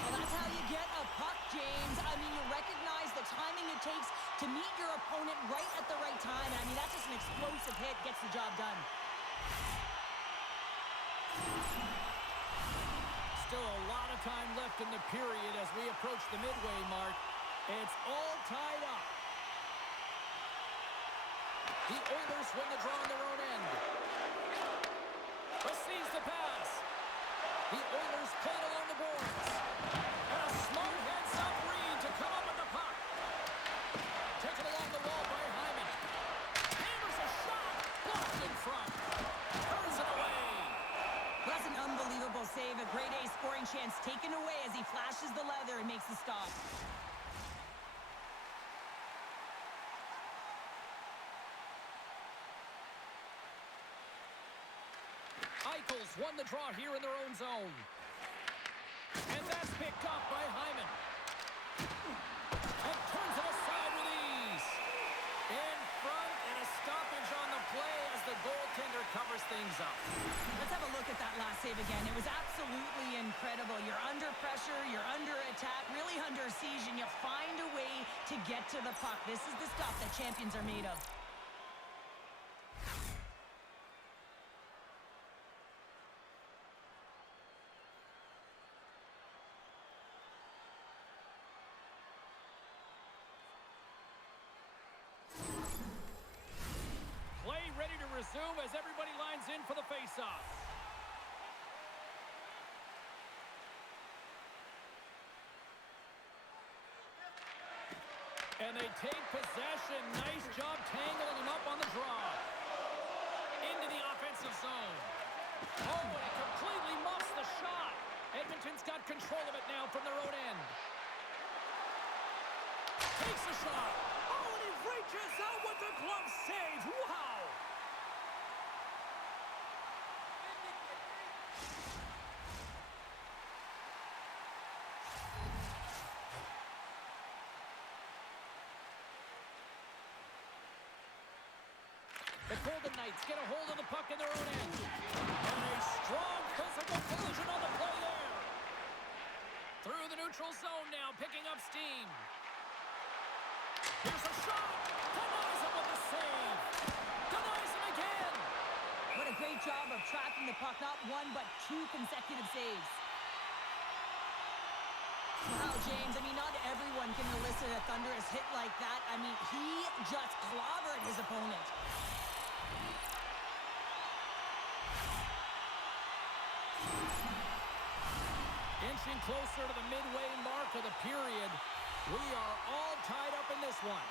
Well, that's how you get a puck, James. I mean, you recognize the timing it takes to meet your opponent right at the right time. And I mean, that's just an explosive hit, gets the job done. Still a lot of time left in the period as we approach the midway mark. It's all tied up. The Oilers win the draw on their own end. Receives the pass. The Oilers play it along the boards. And a smart heads-up read to come up with the puck. Taken along the wall by Hyman. Hammers a shot. Blocked in front. Turns it away. That's an unbelievable save. A grade A scoring chance taken away as he flashes the leather and makes the stop. Eichels won the draw here in their own zone. And that's picked up by Hyman. And turns it aside with ease. In front, and a stoppage on the play as the goaltender covers things up. Let's have a look at that last save again. It was absolutely incredible. You're under pressure, you're under attack, really under siege, and you find a way to get to the puck. This is the stuff that champions are made of. Play ready to resume as everybody lines in for the face-off. And they take possession. Nice job tangling him up on the draw. Into the offensive zone. Oh, and he completely muffs the shot. Edmonton's got control of it now from their own end. Takes the shot. Oh, and he reaches out with the glove save. Wow. The Golden Knights get a hold of the puck in their own end. And a strong physical collision on the play there. Through the neutral zone now, picking up steam. Here's a shot. Denies him with the save. Denies him again. What a great job of tracking the puck. Not one, but two consecutive saves. Wow, James, I mean, not everyone can elicit a thunderous hit like that. I mean, he just clobbered his opponent. Inching closer to the midway mark of the period. We are all tied up in this one.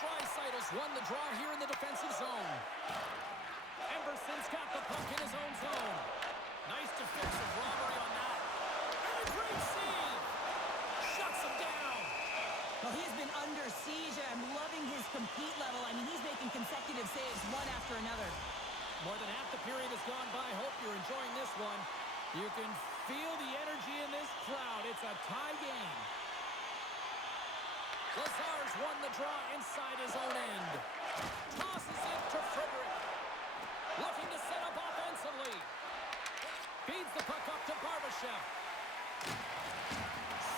Draisaitl's won the draw here in the defensive zone. Emberson's got the puck in his own zone. Nice defensive robbery on that. And a great save. Shuts him down. Well, he's been under siege. I'm loving his compete level. I mean, he's making consecutive saves one after another. More than half the period has gone by. Hope you're enjoying this one. You can feel the energy in this crowd. It's a tie game. Lazar's won the draw inside his own end. Tosses it to Frederick. Looking to set up offensively. Feeds the puck up to Barbashev.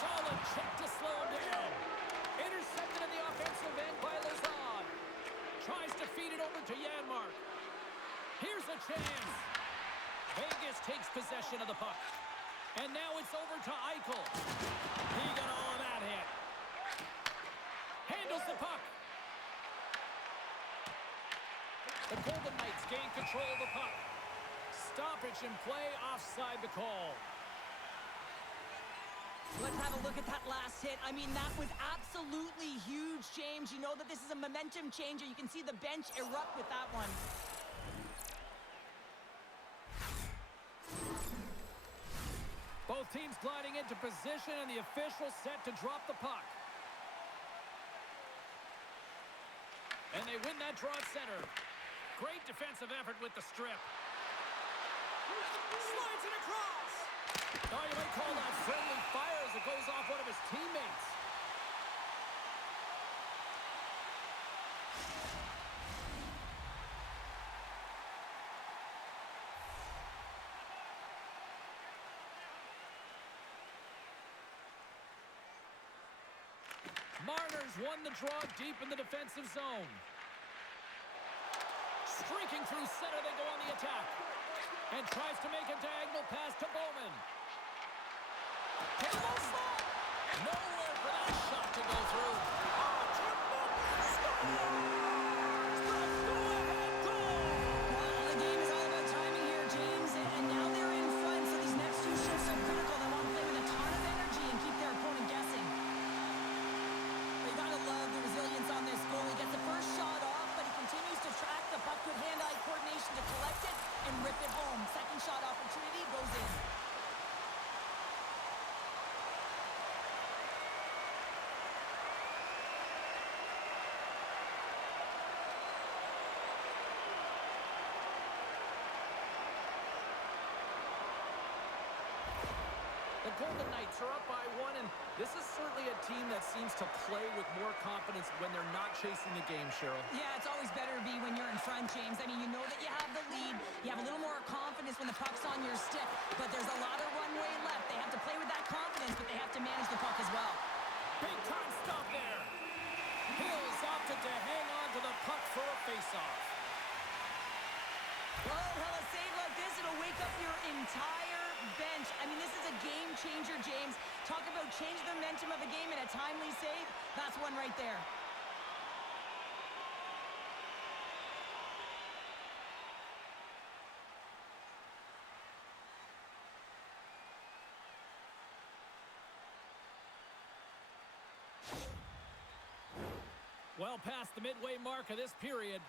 Solid check to slow him down. Intercepted in the offensive end by Lazar. Tries to feed it over to Janmark. Here's a chance. Vegas takes possession of the puck. And now it's over to Eichel. He got all of that hit. Handles the puck. The Golden Knights gain control of the puck. Stoppage in play, offside the call. Let's have a look at that last hit. I mean, that was absolutely huge, James. You know that this is a momentum changer. You can see the bench erupt with that one. Both teams gliding into position, and the official set to drop the puck. And they win that draw at center. Great defensive effort with the strip. Slides it across. Oh, you might call that friendly fire as it goes off one of his teammates. Marner's won the draw deep in the defensive zone. Streaking through center, they go on the attack. And tries to make a diagonal pass to Bowman. Nowhere for that shot to go through. Well, the game is all about timing here, James. And now they're in front, so these next two shifts are critical. They want to play with a ton of energy and keep their opponent guessing. You gotta love the resilience on this goal. He gets the first shot off, but he continues to track the puck with hand-eye coordination to collect it and rip it home. Second shot opportunity goes in. The Golden Knights are up by one, and this is certainly a team that seems to play with more confidence when they're not chasing the game, Cheryl. Yeah, it's always better to be when you're in front, James. I mean, you know that you have the lead. You have a little more confidence when the puck's on your stick, but there's a lot of runway left. They have to play with that confidence, but they have to manage the puck as well. Big time stop there. Hills opted to hang on to the puck for a face-off. Oh, hell, a save like this, it'll wake up your entire bench. I mean, this is a game changer, James. Talk about changing the momentum of a game in a timely save. That's one right there. Well past the midway mark of this period,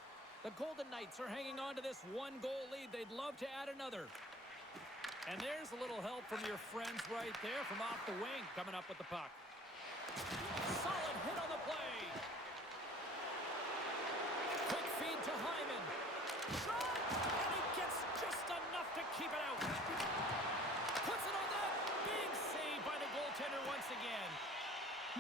the Golden Knights are hanging on to this one-goal lead. They'd love to add another. And there's a little help from your friends right there from off the wing, coming up with the puck. Solid hit on the play. Quick feed to Hyman. Shot! And he gets just enough to keep it out. Puts it on that. Big save by the goaltender once again.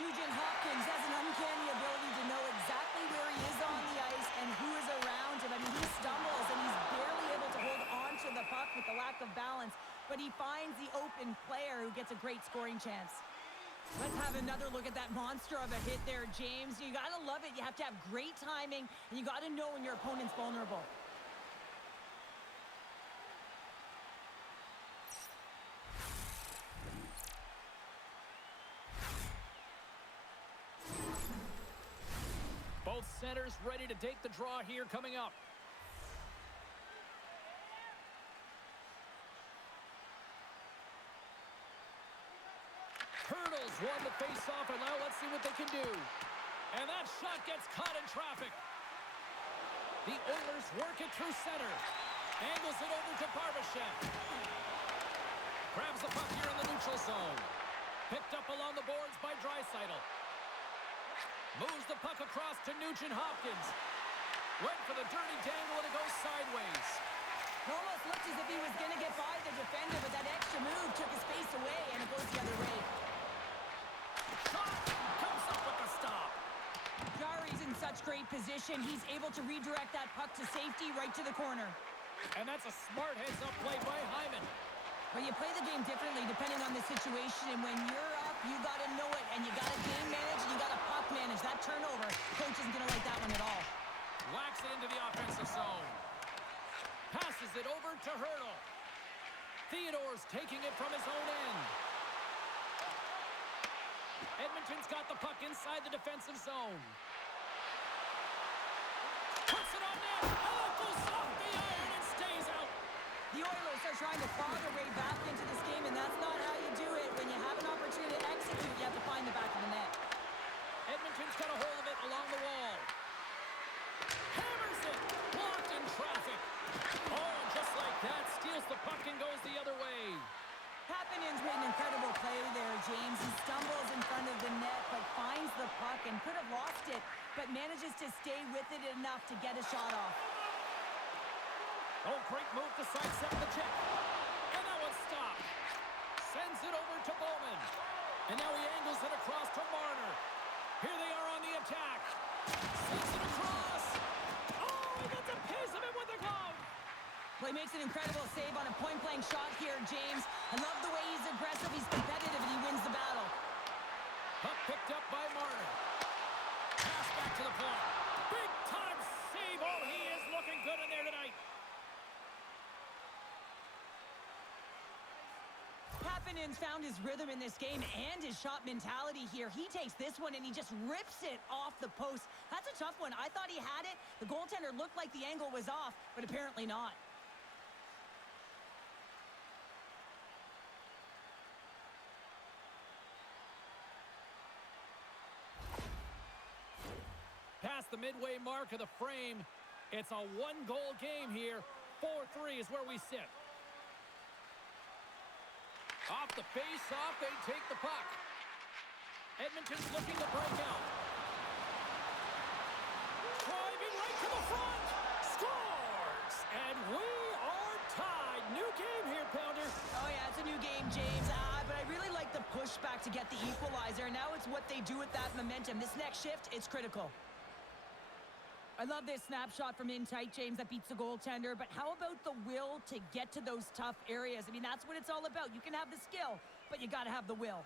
Nugent Hopkins has an uncanny ability to know exactly where he is on the ice and who is around him. I mean, he stumbles and he's barely able to hold on to the puck with the lack of balance, but he finds the open player who gets a great scoring chance. Let's have another look at that monster of a hit there, James. You gotta love it. You have to have great timing, and you gotta know when your opponent's vulnerable. Both centers ready to take the draw here coming up. Hurdles won the face-off, and now let's see what they can do. And that shot gets caught in traffic. The Oilers work it through center. Angles it over to Barbashev. Grabs the puck here in the neutral zone. Picked up along the boards by Draisaitl. Moves the puck across to Nugent Hopkins. Went for the dirty dangle, and it goes sideways. It almost looked as if he was going to get by the defender, but that extra move took his face away, and it goes the other way. Shot comes up with the stop. such great position. He's able to redirect that puck to safety right to the corner. And that's a smart heads-up play by Hyman. Well, you play the game differently depending on the situation. And when you're up, you got to know it. And you got to game manage, and you got to puck manage. That turnover, coach isn't going to like that one at all. Whacks it into the offensive zone. Passes it over to Hurdle. Theodore's taking it from his own end. Edmonton's got the puck inside the defensive zone. Puts it on net. Oh, it goes off the iron and stays out. The Oilers are trying to claw their way back into this game, and that's not how you do it. When you have an opportunity to execute, you have to find the back of the net. Edmonton's got a hold of it along the wall. Hammers it. Blocked in traffic. Oh, and just like that, steals the puck and goes the other way. Happenin's made an incredible play there, James. He stumbles in front of the net, but finds the puck and could have lost it, but manages to stay with it enough to get a shot off. Oh, great move to sidestep the check. And that one stopped. Sends it over to Bowman. And now he angles it across to Marner. Here they are on the attack. Sends it across. Oh, he gets a piece of it with the glove. Well, he makes an incredible save on a point-blank shot here, James. I love the way he's aggressive, he's competitive, and he wins the battle. Puck picked up by Marner. Pass back to the point. Big-time save. Oh, he is looking good in there tonight. Happenin's found his rhythm in this game and his shot mentality here. He takes this one and he just rips it off the post. That's a tough one. I thought he had it. The goaltender looked like the angle was off, but apparently not. Past the midway mark of the frame. It's a one-goal game here. 4-3 is where we sit. Off the face-off, they take the puck. Edmonton's looking to break out. Driving right to the front. Scores! And we are tied. New game here, Pounder. Oh, yeah, it's a new game, James. But I really like the pushback to get the equalizer. Now it's what they do with that momentum. This next shift, it's critical. I love this snapshot from in tight, James, that beats the goaltender. But how about the will to get to those tough areas? I mean, that's what it's all about. You can have the skill, but you got to have the will.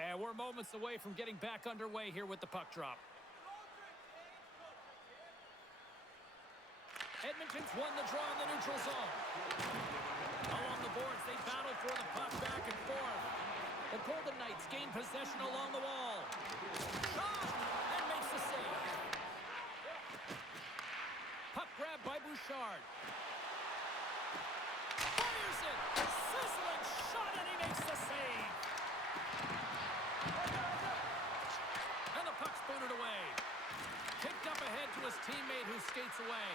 And we're moments away from getting back underway here with the puck drop. Edmonton's won the draw in the neutral zone. Along the boards, they battle for the puck back and forth. The Golden Knights gain possession along the wall. Shot! And makes the save. Puck grab by Bouchard. Fires it! Sizzling shot, and he makes the save. And the puck's booted away. Kicked up ahead to his teammate who skates away.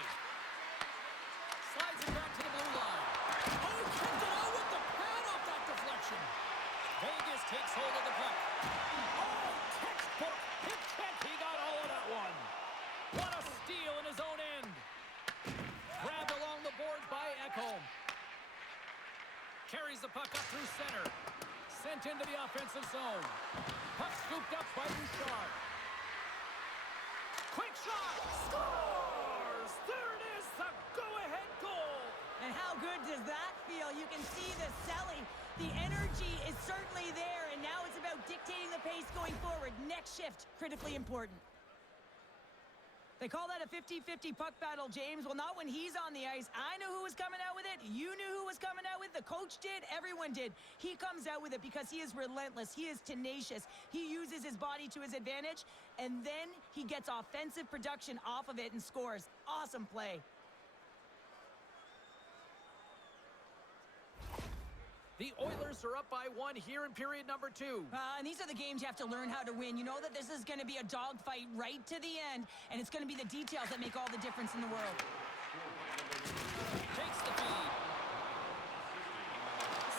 Slides it back to the blue line. Oh, he kicked it out with the pad off that deflection. Vegas takes hold of the puck. Oh, textbook hit check. He got all of that one. What a steal in his own end. Grabbed along the boards by Ekholm. Carries the puck up through center. Sent into the offensive zone. Puck scooped up by Bouchard. Quick shot. Scores! There it is, the go-ahead goal. And how good does that feel? You can see the selling. The energy is certainly there, and now it's about dictating the pace going forward. Next shift, critically important. They call that a 50-50 puck battle, James. Well, not when he's on the ice. I knew who was coming out with it. You knew who was coming out with it. The coach did. Everyone did. He comes out with it because he is relentless. He is tenacious. He uses his body to his advantage, and then he gets offensive production off of it and scores. Awesome play. The Oilers are up by 1 here in period number 2. And these are the games you have to learn how to win. You know that this is going to be a dogfight right to the end, and it's going to be the details that make all the difference in the world. Takes the feed.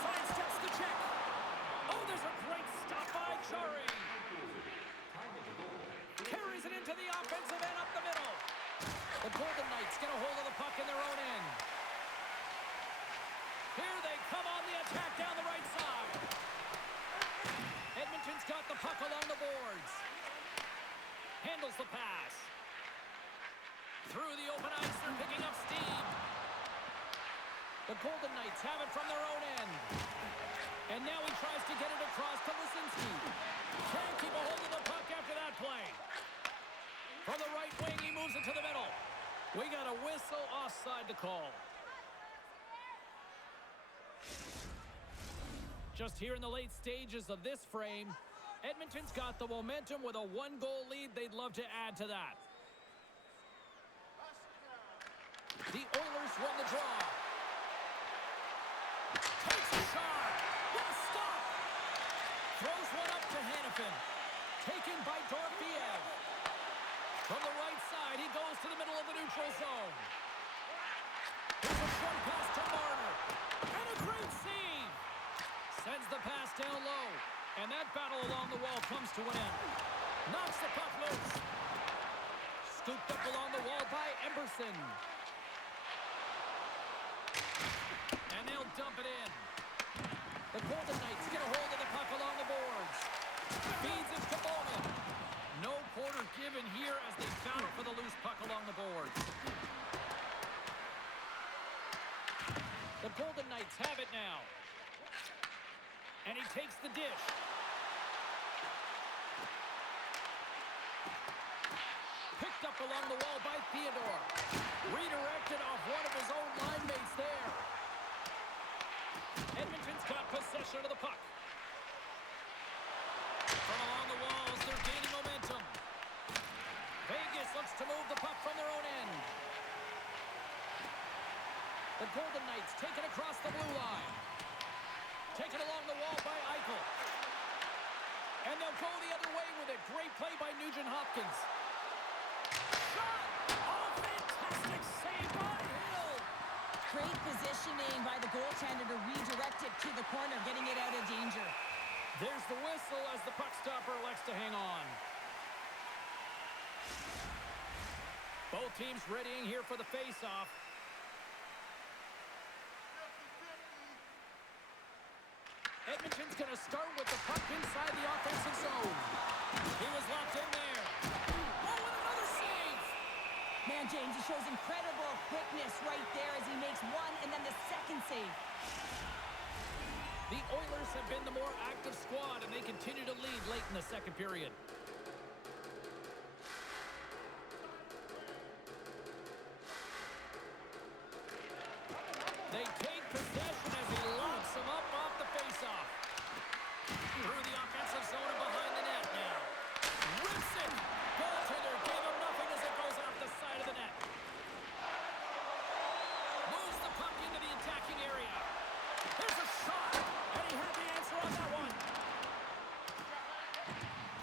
Sidesteps the check. Oh, there's a great stop by Chari. Carries it into the offensive end up the middle. The Golden Knights get a hold of the puck in their own end. Here they come on the attack down the right side. Edmonton's got the puck along the boards. Handles the pass. Through the open ice, they're picking up steam. The Golden Knights have it from their own end. And now he tries to get it across to Lisinski. Can't keep a hold of the puck after that play. From the right wing, he moves it to the middle. We got a whistle offside to call. Just here in the late stages of this frame, Edmonton's got the momentum with a one-goal lead. They'd love to add to that. The Oilers win the draw. Takes a shot. What a stop. Throws one up to Hanifin. Taken by Dorofeev. From the right side, he goes to the middle of the neutral zone. Here's a short pass to Marner. And a great save. Sends the pass down low. And that battle along the wall comes to an end. Knocks the puck loose. Scooped up along the wall by Emberson. And they'll dump it in. The Golden Knights get a hold of the puck along the boards. Feeds it to Bowman. No quarter given here as they battle for the loose puck along the boards. The Golden Knights have it now. And he takes the dish. Picked up along the wall by Theodore. Redirected off one of his own line mates there. Edmonton's got possession of the puck. From along the walls, they're gaining momentum. Vegas looks to move the puck from their own end. The Golden Knights take it across the blue line. Taken along the wall by Eichel. And they'll go the other way with it. Great play by Nugent Hopkins. Shot! Oh, fantastic save by Hill! Great positioning by the goaltender to redirect it to the corner, getting it out of danger. There's the whistle as the puck stopper elects to hang on. Both teams readying here for the face-off. Edmonton's going to start with the puck inside the offensive zone. He was locked in there. Oh, and another save! Man, James, he shows incredible quickness right there as he makes one and then the second save. The Oilers have been the more active squad, and they continue to lead late in the second period. They take possession as he locks them up off the faceoff. Through the offensive zone and behind the net now. Rips it! Goaltender gave him nothing as it goes off the side of the net. Moves the puck into the attacking area. Here's a shot! And he had the answer on that one.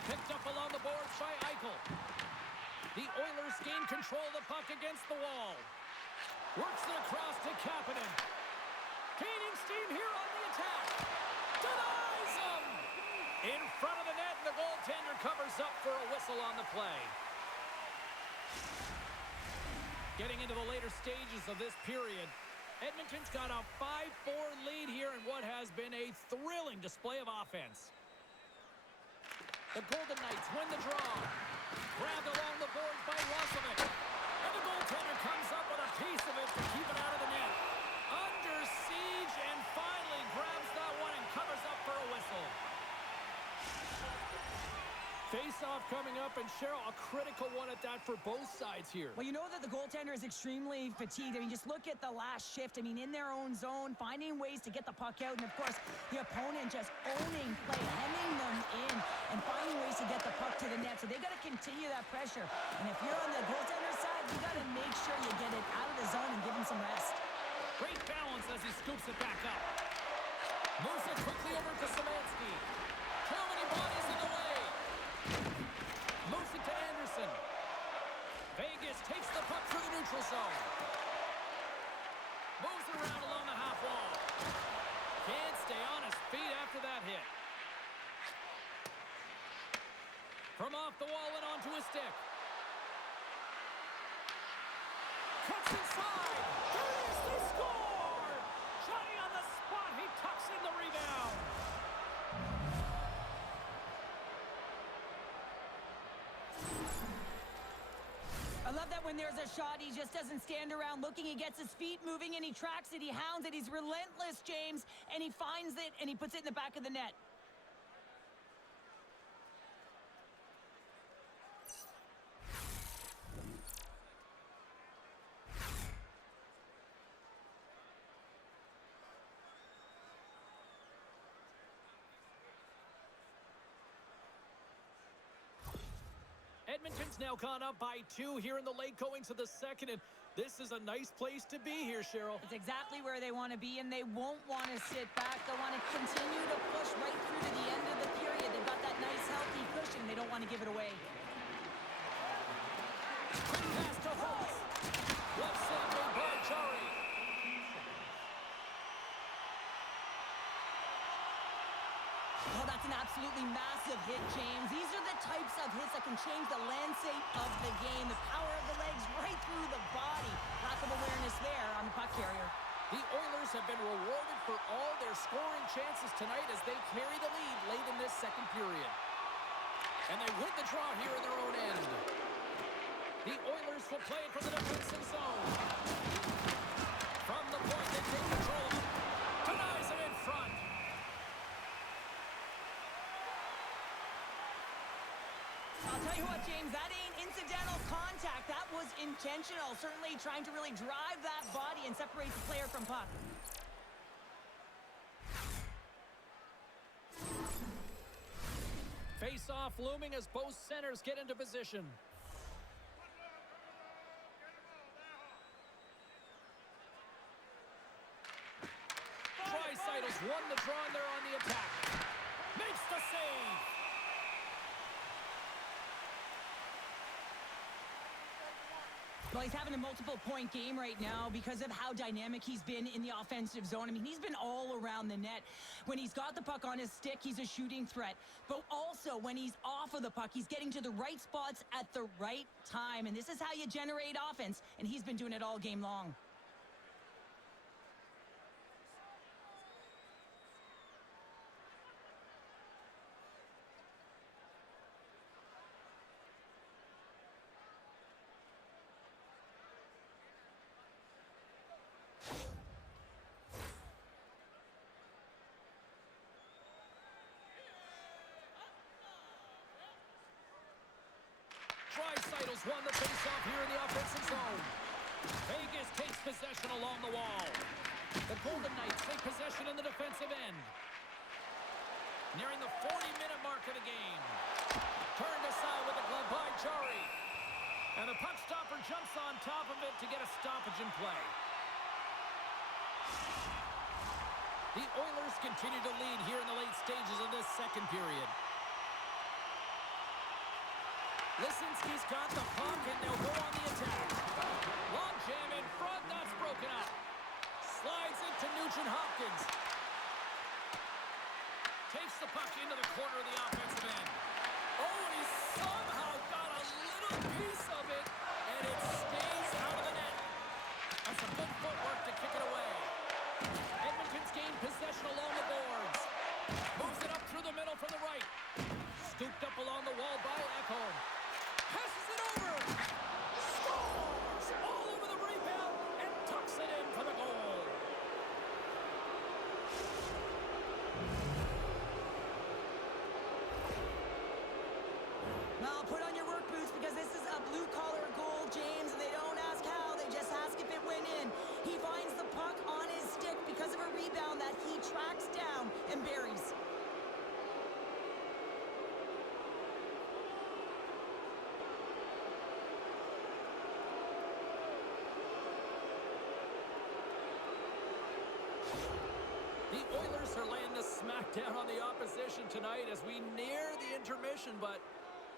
Picked up along the boards by Eichel. The Oilers gain control of the puck against the wall. Works it across to Kapanen. Gaining steam here on the attack. Denies him! In front of the net, and the goaltender covers up for a whistle on the play. Getting into the later stages of this period, Edmonton's got a 5-4 lead here in what has been a thrilling display of offense. The Golden Knights win the draw. Grabbed along the boards by Roslovic. And the goaltender comes up with a piece of it to keep it out of the net. Under siege and finally grabs that one and covers up for a whistle. Face-off coming up, and Cheryl, a critical one at that for both sides here. Well, you know that the goaltender is extremely fatigued. I mean, just look at the last shift. I mean, in their own zone, finding ways to get the puck out. And, of course, the opponent just owning play, hemming them in, and finding ways to get the puck to the net. So they got to continue that pressure. And if you're on the goaltender side, you got to make sure you get it out of the zone and give him some rest. Great balance as he scoops it back up. Moves it quickly over to Szymanski. Too many bodies in the way. Moves it to Anderson. Vegas takes the puck through the neutral zone. Moves it around along the half wall. Can't stay on his feet after that hit. From off the wall and onto his stick. Cuts inside. There it is. They score. Johnny on the spot. He tucks in the rebound. I love that when there's a shot, he just doesn't stand around looking. He gets his feet moving, and he tracks it. He hounds it. He's relentless, James, and he finds it, and he puts it in the back of the net. Edmonton's now gone up by 2 here in the late goings of the second, and this is a nice place to be here, Cheryl. It's exactly where they want to be, and they won't want to sit back. They want to continue to push right through to the end of the period. They've got that nice, healthy cushion. They don't want to give it away. Pass to Holtz. Left side made by Chari. Oh, that's an absolutely massive hit, James. These are the types of hits that can change the landscape of the game. The power of the legs right through the body. Lack of awareness there on the puck carrier. The Oilers have been rewarded for all their scoring chances tonight as they carry the lead late in this second period. And they win the draw here in their own end. The Oilers will play it from the defensive zone. From the point, they take control. Denies him in front. I'll tell you what, James, that ain't incidental contact. That was intentional. Certainly trying to really drive that body and separate the player from puck. Face-off looming as both centers get into position. Draisaitl won the draw and they're on the attack. Makes the save. Well, he's having a multiple-point game right now because of how dynamic he's been in the offensive zone. I mean, he's been all around the net. When he's got the puck on his stick, he's a shooting threat. But also, when he's off of the puck, he's getting to the right spots at the right time. And this is how you generate offense, and he's been doing it all game long. Draisaitl's won the faceoff here in the offensive zone. Vegas takes possession along the wall. The Golden Knights take possession in the defensive end. Nearing the 40-minute mark of the game. Turned aside with a glove by Chari. And the puck stopper jumps on top of it to get a stoppage in play. The Oilers continue to lead here in the late stages of this second period. Lisinski's got the puck, and they'll go on the attack. Long jam in front, that's broken up. Slides it to Nugent-Hopkins. Takes the puck into the corner of the offensive end. Oh, and he somehow got a little piece of it, and it stays out of the net. That's some good footwork to kick it away. Edmonton's gained possession along the boards. Moves it up through the middle from the right. Scooped up along the wall by Ekholm. Passes it over. Scores all over the rebound and tucks it in for the goal. Well, put on your work boots because this is a blue-collar goal, James, and they don't ask how. They just ask if it went in. He finds the puck on his stick because of a rebound that he tracks down and buries. The Oilers are laying the smackdown on the opposition tonight as we near the intermission, but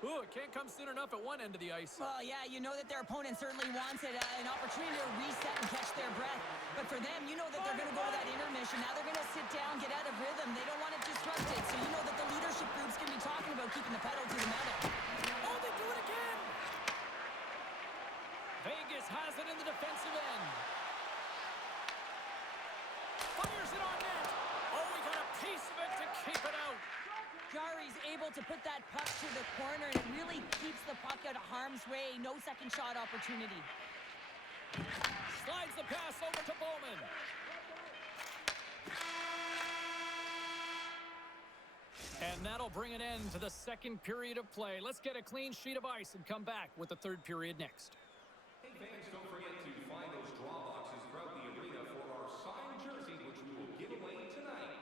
it can't come soon enough at one end of the ice. Well, yeah, you know that their opponent certainly wants it, an opportunity to reset and catch their breath. But for them, you know that they're going to go to that intermission. Now they're going to sit down, get out of rhythm. They don't want it disrupted. So you know that the leadership group's going to be talking about keeping the pedal to the metal. Oh, they do it again! Vegas has it in the defensive end. Fires it on net. Oh, we got a piece of it to keep it out. Jarry's able to put that puck to the corner, and it really keeps the puck out of harm's way. No second shot opportunity. Slides the pass over to Bowman. And that'll bring an end to the second period of play. Let's get a clean sheet of ice and come back with the third period next. Hey fans, don't forget to find those draw boxes throughout the arena for our signed jerseys, which we will give away tonight.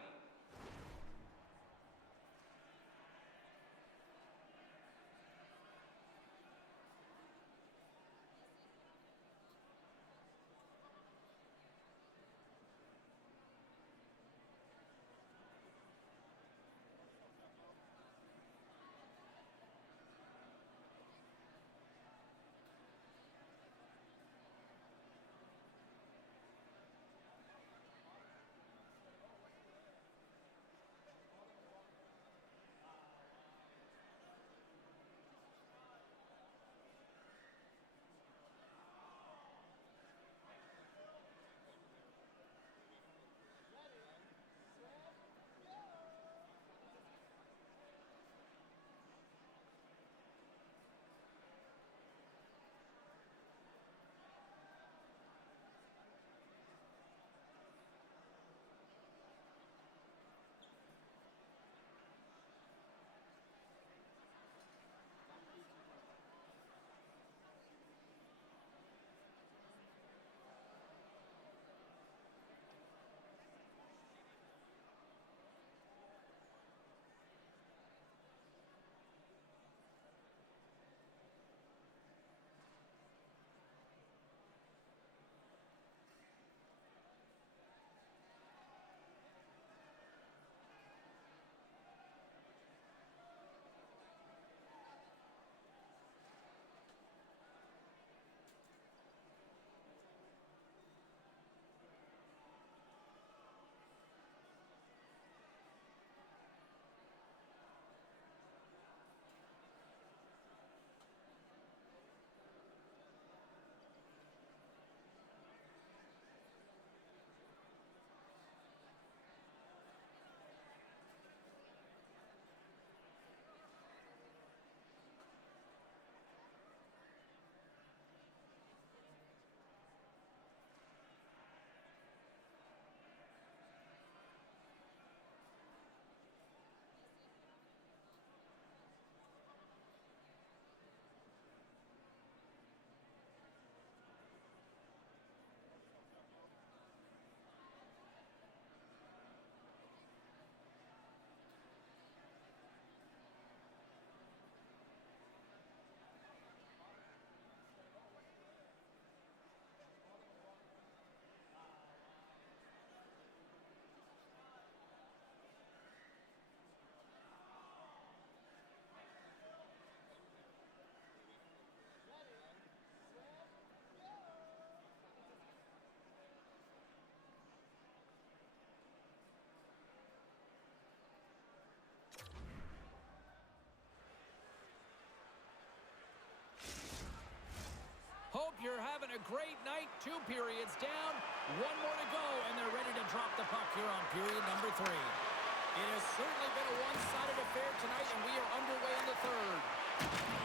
Hope you're having a great night. 2 periods down, 1 more to go, and they're ready to drop the puck here on period number 3. It has certainly been a one-sided affair tonight, and we are underway in the third.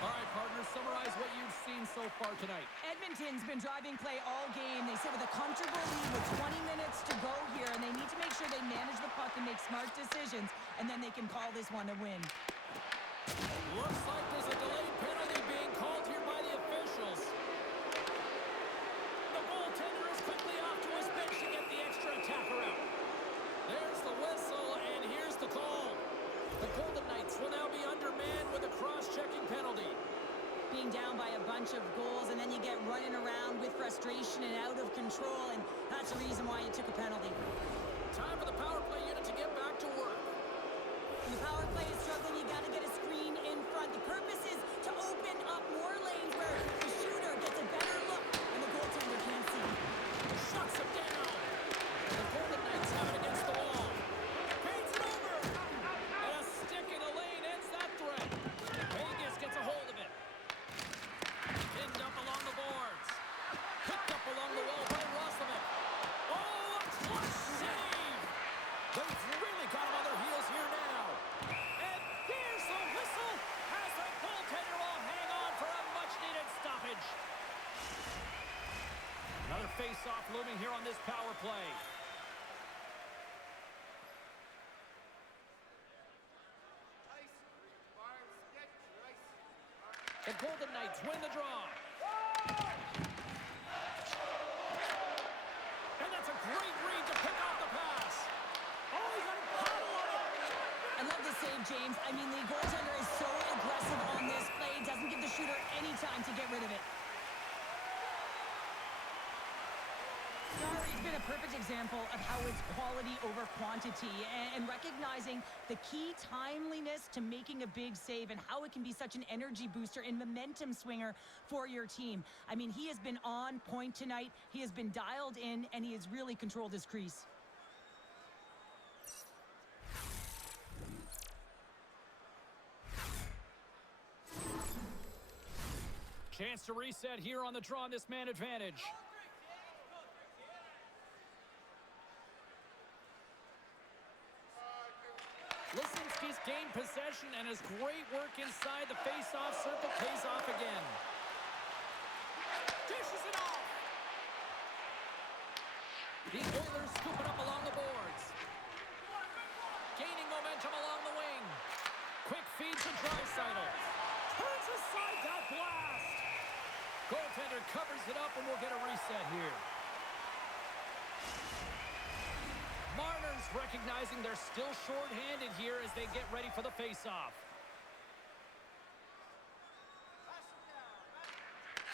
All right, partners, summarize what you've seen so far tonight. Edmonton's been driving play all game. They sit with a comfortable lead with 20 minutes to go here, and they need to make sure they manage the puck and make smart decisions, and then they can call this one a win. Looks like there's a delayed penalty being called here by the officials. The goaltender is quickly off to his bench to get the extra attacker out. There's the whistle, and here's the call. The Golden Knights will now be undermanned with a cross-checking penalty. Being down by a bunch of goals, and then you get running around with frustration and out of control, and that's the reason why you took a penalty. Time for the power play unit to get back to work. When the power play is struggling, you got to get a screen in front. The purpose is to open up more lanes where the shooter gets a better look, and the goaltender can't see. Shuts him down. The Golden Knights have it against the wall. Paints it over. And a stick in the lane ends that threat. Vegas gets a hold of it. Pinned up along the boards. face-off looming here on this power play. The Golden Knights win the draw. And that's a great read to pick off the pass. Oh, he's got a paddle on it. I love the save, James. I mean, the goaltender is so aggressive on this play. Doesn't give the shooter any time to get rid of it. It's been a perfect example of how it's quality over quantity and recognizing the key timeliness to making a big save and how it can be such an energy booster and momentum swinger for your team. I mean, he has been on point tonight. He has been dialed in, and he has really controlled his crease. Chance to reset here on the draw on this man advantage. Lisinski's gained possession, and his great work inside the face-off circle pays off again. Dishes it off. The Oilers scoop it up along the boards. Gaining momentum along the wing. Quick feed to Draisaitl. Turns aside that blast. Goaltender covers it up, and we'll get a reset here. Marner's recognizing they're still short-handed here as they get ready for the face-off.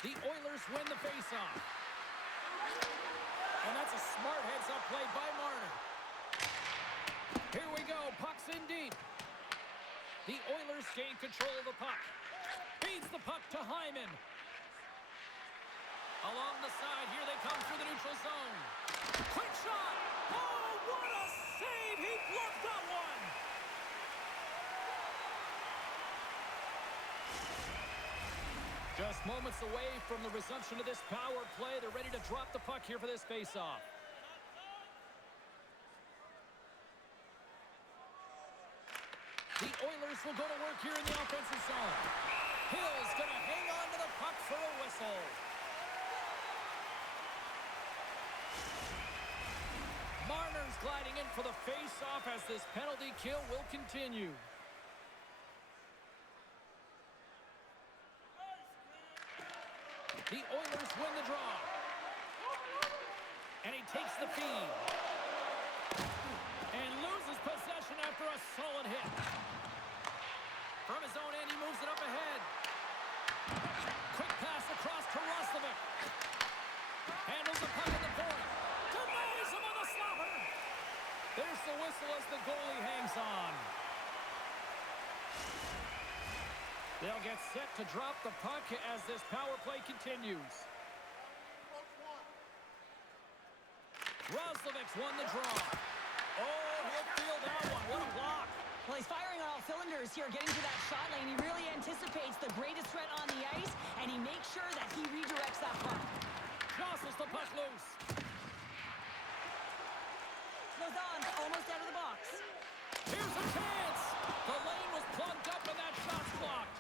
The Oilers win the face-off. And that's a smart heads-up play by Marner. Here we go. Puck's in deep. The Oilers gain control of the puck. Feeds the puck to Hyman. Along the side, here they come through the neutral zone. Quick shot! Oh, what a save! He bluffed that one! Just moments away from the resumption of this power play. They're ready to drop the puck here for this face-off. The Oilers will go to work here in the offensive zone. Hill's going to hang on to the puck for a whistle. Marner's gliding in for the face-off as this penalty kill will continue. The Oilers win the draw. And he takes the feed. And loses possession after a solid hit. From his own end, he moves it up ahead. Quick pass across to Roslovic. Handles the puck at the point. Delays him on the slobber. There's the whistle as the goalie hangs on. They'll get set to drop the puck as this power play continues. Roslovic's won the draw. Oh, he'll feel that one. What a block. Well, he's firing on all cylinders here, getting to that shot lane. He really anticipates the greatest threat on the ice, and he makes sure that he redirects that puck. Jostles the puck loose. Lozon almost out of the box. Here's a chance. The lane was plugged up and that shot's blocked.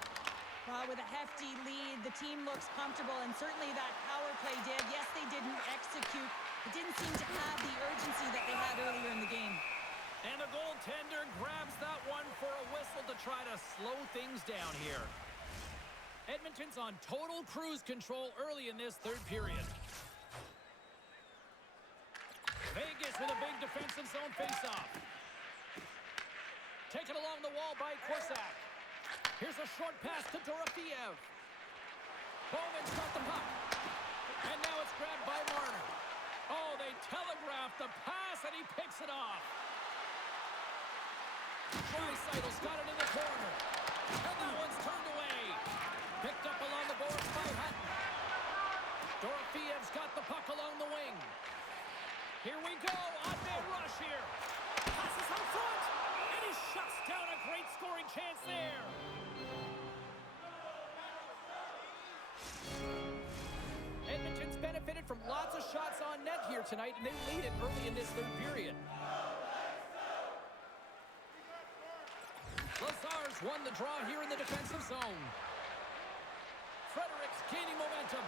With a hefty lead, the team looks comfortable, and certainly that power play did. Yes, they didn't execute. It didn't seem to have the urgency that they had earlier in the game. And the goaltender grabs that one for a whistle to try to slow things down here. Edmonton's on total cruise control early in this third period. Vegas with a big defensive zone faceoff. Taken along the wall by Korsak. Here's a short pass to Dorofeev. Bowman's got the puck. And now it's grabbed by Marner. Oh, they telegraphed the pass, and he picks it off. Draisaitl's got it in the corner. And that one's turned away. Picked up along the boards by Hutton. Dorofeev's got the puck along the wing. Here we go. On-man rush here. Passes up front. And he shuts down a great scoring chance there. Edmonton's benefited from lots of shots on net here tonight, and they lead it early in this third period. Lazar's won the draw here in the defensive zone. Frederic's gaining momentum.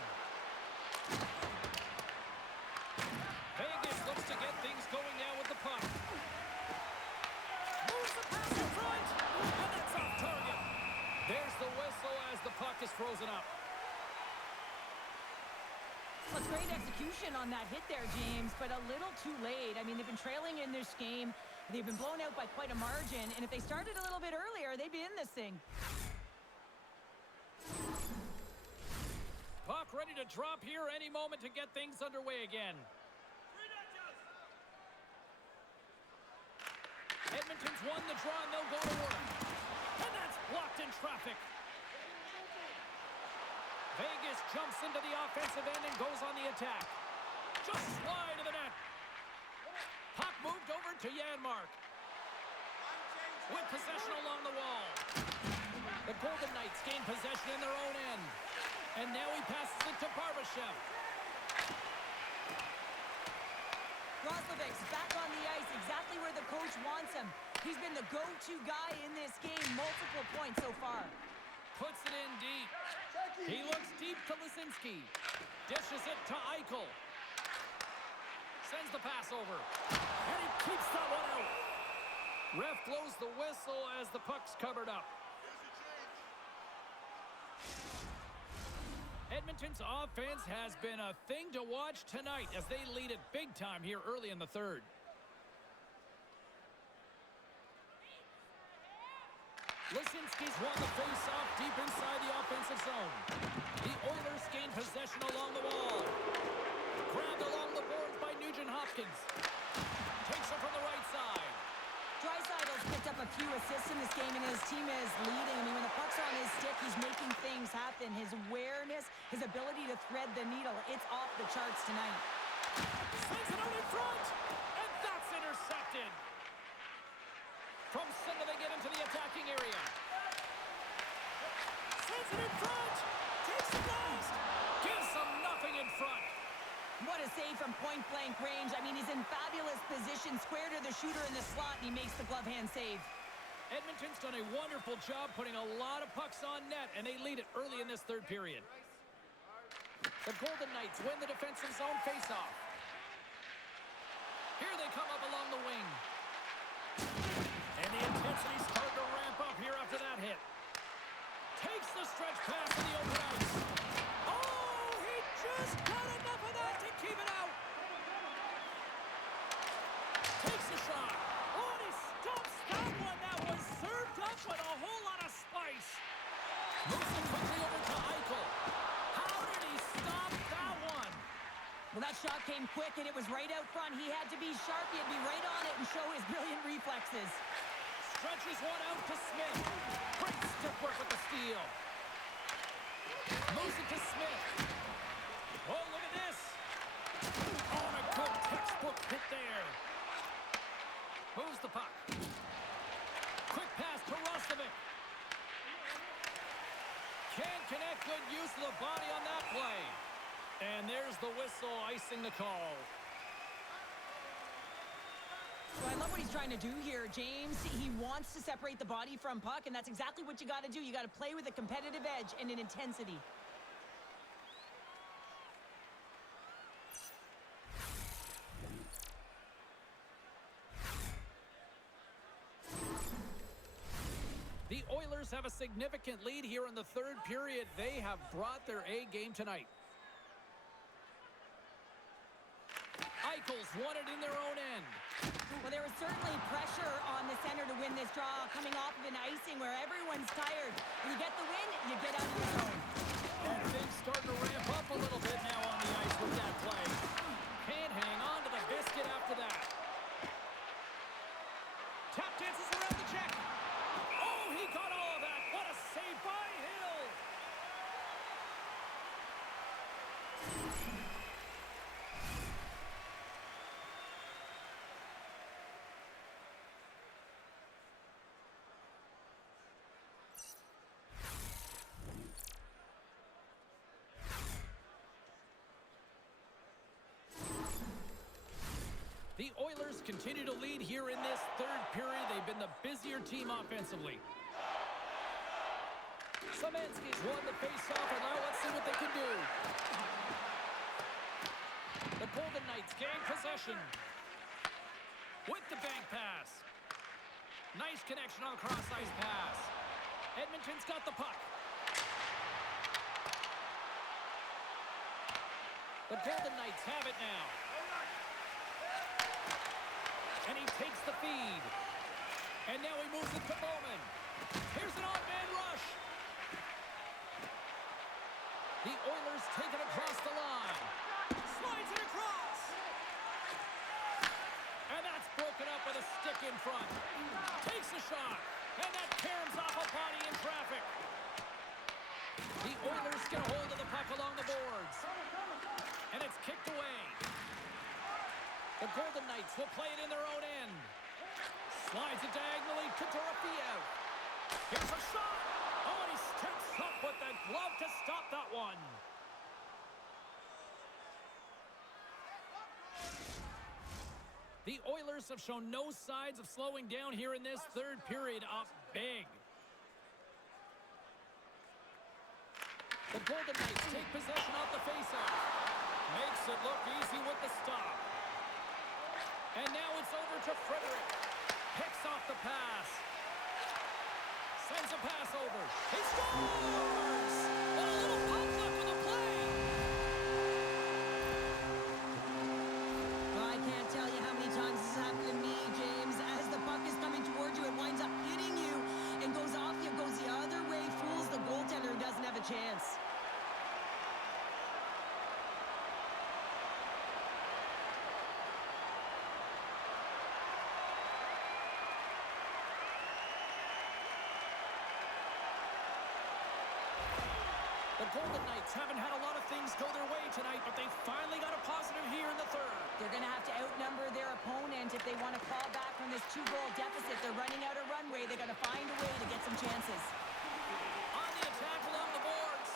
execution on that hit there, James, but a little too late. I mean, they've been trailing in this game. They've been blown out by quite a margin, and if they started a little bit earlier, they'd be in this thing. Puck ready to drop here any moment to get things underway again. Edmonton's won the draw, and they'll go to work. And that's blocked in traffic. Vegas jumps into the offensive end and goes on the attack. Just slide to the net. Puck moved over to Janmark. With possession along the wall. The Golden Knights gain possession in their own end. And now he passes it to Barbashev. Roslovic's back on the ice, exactly where the coach wants him. He's been the go-to guy in this game, multiple points so far. Puts it in deep. He looks deep to Lisinski. Dishes it to Eichel. Sends the pass over. And he keeps that one out. Ref blows the whistle as the puck's covered up. Edmonton's offense has been a thing to watch tonight as they lead it big time here early in the third. Lisinski's won the face-off deep inside the offensive zone. The Oilers gain possession along the wall. Grabbed along the boards by Nugent-Hopkins. Takes it from the right side. Draisaitl's picked up a few assists in this game, and his team is leading. I mean, when the puck's on his stick, he's making things happen. His awareness, his ability to thread the needle, it's off the charts tonight. Sends it out in front, and that's intercepted. From center, they get into the attacking area. Sends it in front. Takes the blast. Gives them nothing in front. What a save from point-blank range. I mean, he's in fabulous position, square to the shooter in the slot, and he makes the glove hand save. Edmonton's done a wonderful job putting a lot of pucks on net, and they lead it early in this third period. The Golden Knights win the defensive zone faceoff. Here they come up along the wing. And the intensity's starting to ramp up here after that hit. Takes the stretch pass to the open ice. Oh, he just got enough of that to keep it out. Takes the shot. Oh, and he stumps that one. That was served up with a whole lot of spice. Moves it quickly over to Eichel. How did he stop that one? Well, that shot came quick, and it was right out front. He had to be sharp. He had to be right on it and show his brilliant reflexes. Stretches one out to Smith. Great stiff work with the steal. Moves it to Smith. Oh, look at this. Oh, and a good textbook hit there. Moves the puck. Quick pass to Roslovic. Can't connect. Good use of the body on that play. And there's the whistle icing the call. Well, I love what he's trying to do here, James. He wants to separate the body from puck, and that's exactly what you got to do. You got to play with a competitive edge and an intensity. The Oilers have a significant lead here in the third period. They have brought their A game tonight. Eichel's won it in their own end. Well, there was certainly pressure on the center to win this draw, coming off of an icing where everyone's tired. You get the win, you get out of your zone. And things starting to ramp up a little bit now on the ice with that play. Can't hang on to the biscuit after that. Tap dances around the check. Oh, he got all of that. What a save by Hill. The Oilers continue to lead here in this third period. They've been the busier team offensively. Szymanski's won the faceoff, and now let's see what they can do. The Golden Knights gain possession. With the bank pass. Nice connection on the cross-ice pass. Edmonton's got the puck. The Golden Knights have it now. And he takes the feed. And now he moves it to Bowman. Here's an odd-man rush. The Oilers take it across the line. Slides it across. And that's broken up with a stick in front. Takes a shot. And that caroms off a body in traffic. The Oilers get a hold of the puck along the boards. And it's kicked away. The Golden Knights will play it in their own end. Slides it diagonally to Dorofeev. Here's a shot. Oh, and he steps up with the glove to stop that one. The Oilers have shown no signs of slowing down here in this third period, up big. The Golden Knights take possession off the faceoff. Makes it look easy with the stop. And now it's over to Frederick. Picks off the pass. Sends a pass over. He scores! And a little pop left for the play. Well, I can't tell you how many times this has happened to me, James. As the puck is coming towards you, it winds up hitting you and goes off you, goes the other way, fools the goaltender and doesn't have a chance. The Golden Knights haven't had a lot of things go their way tonight, but they finally got a positive here in the third. They're going to have to outnumber their opponent if they want to claw back from this 2-goal deficit. They're running out of runway. They're going to find a way to get some chances. On the attack along the boards.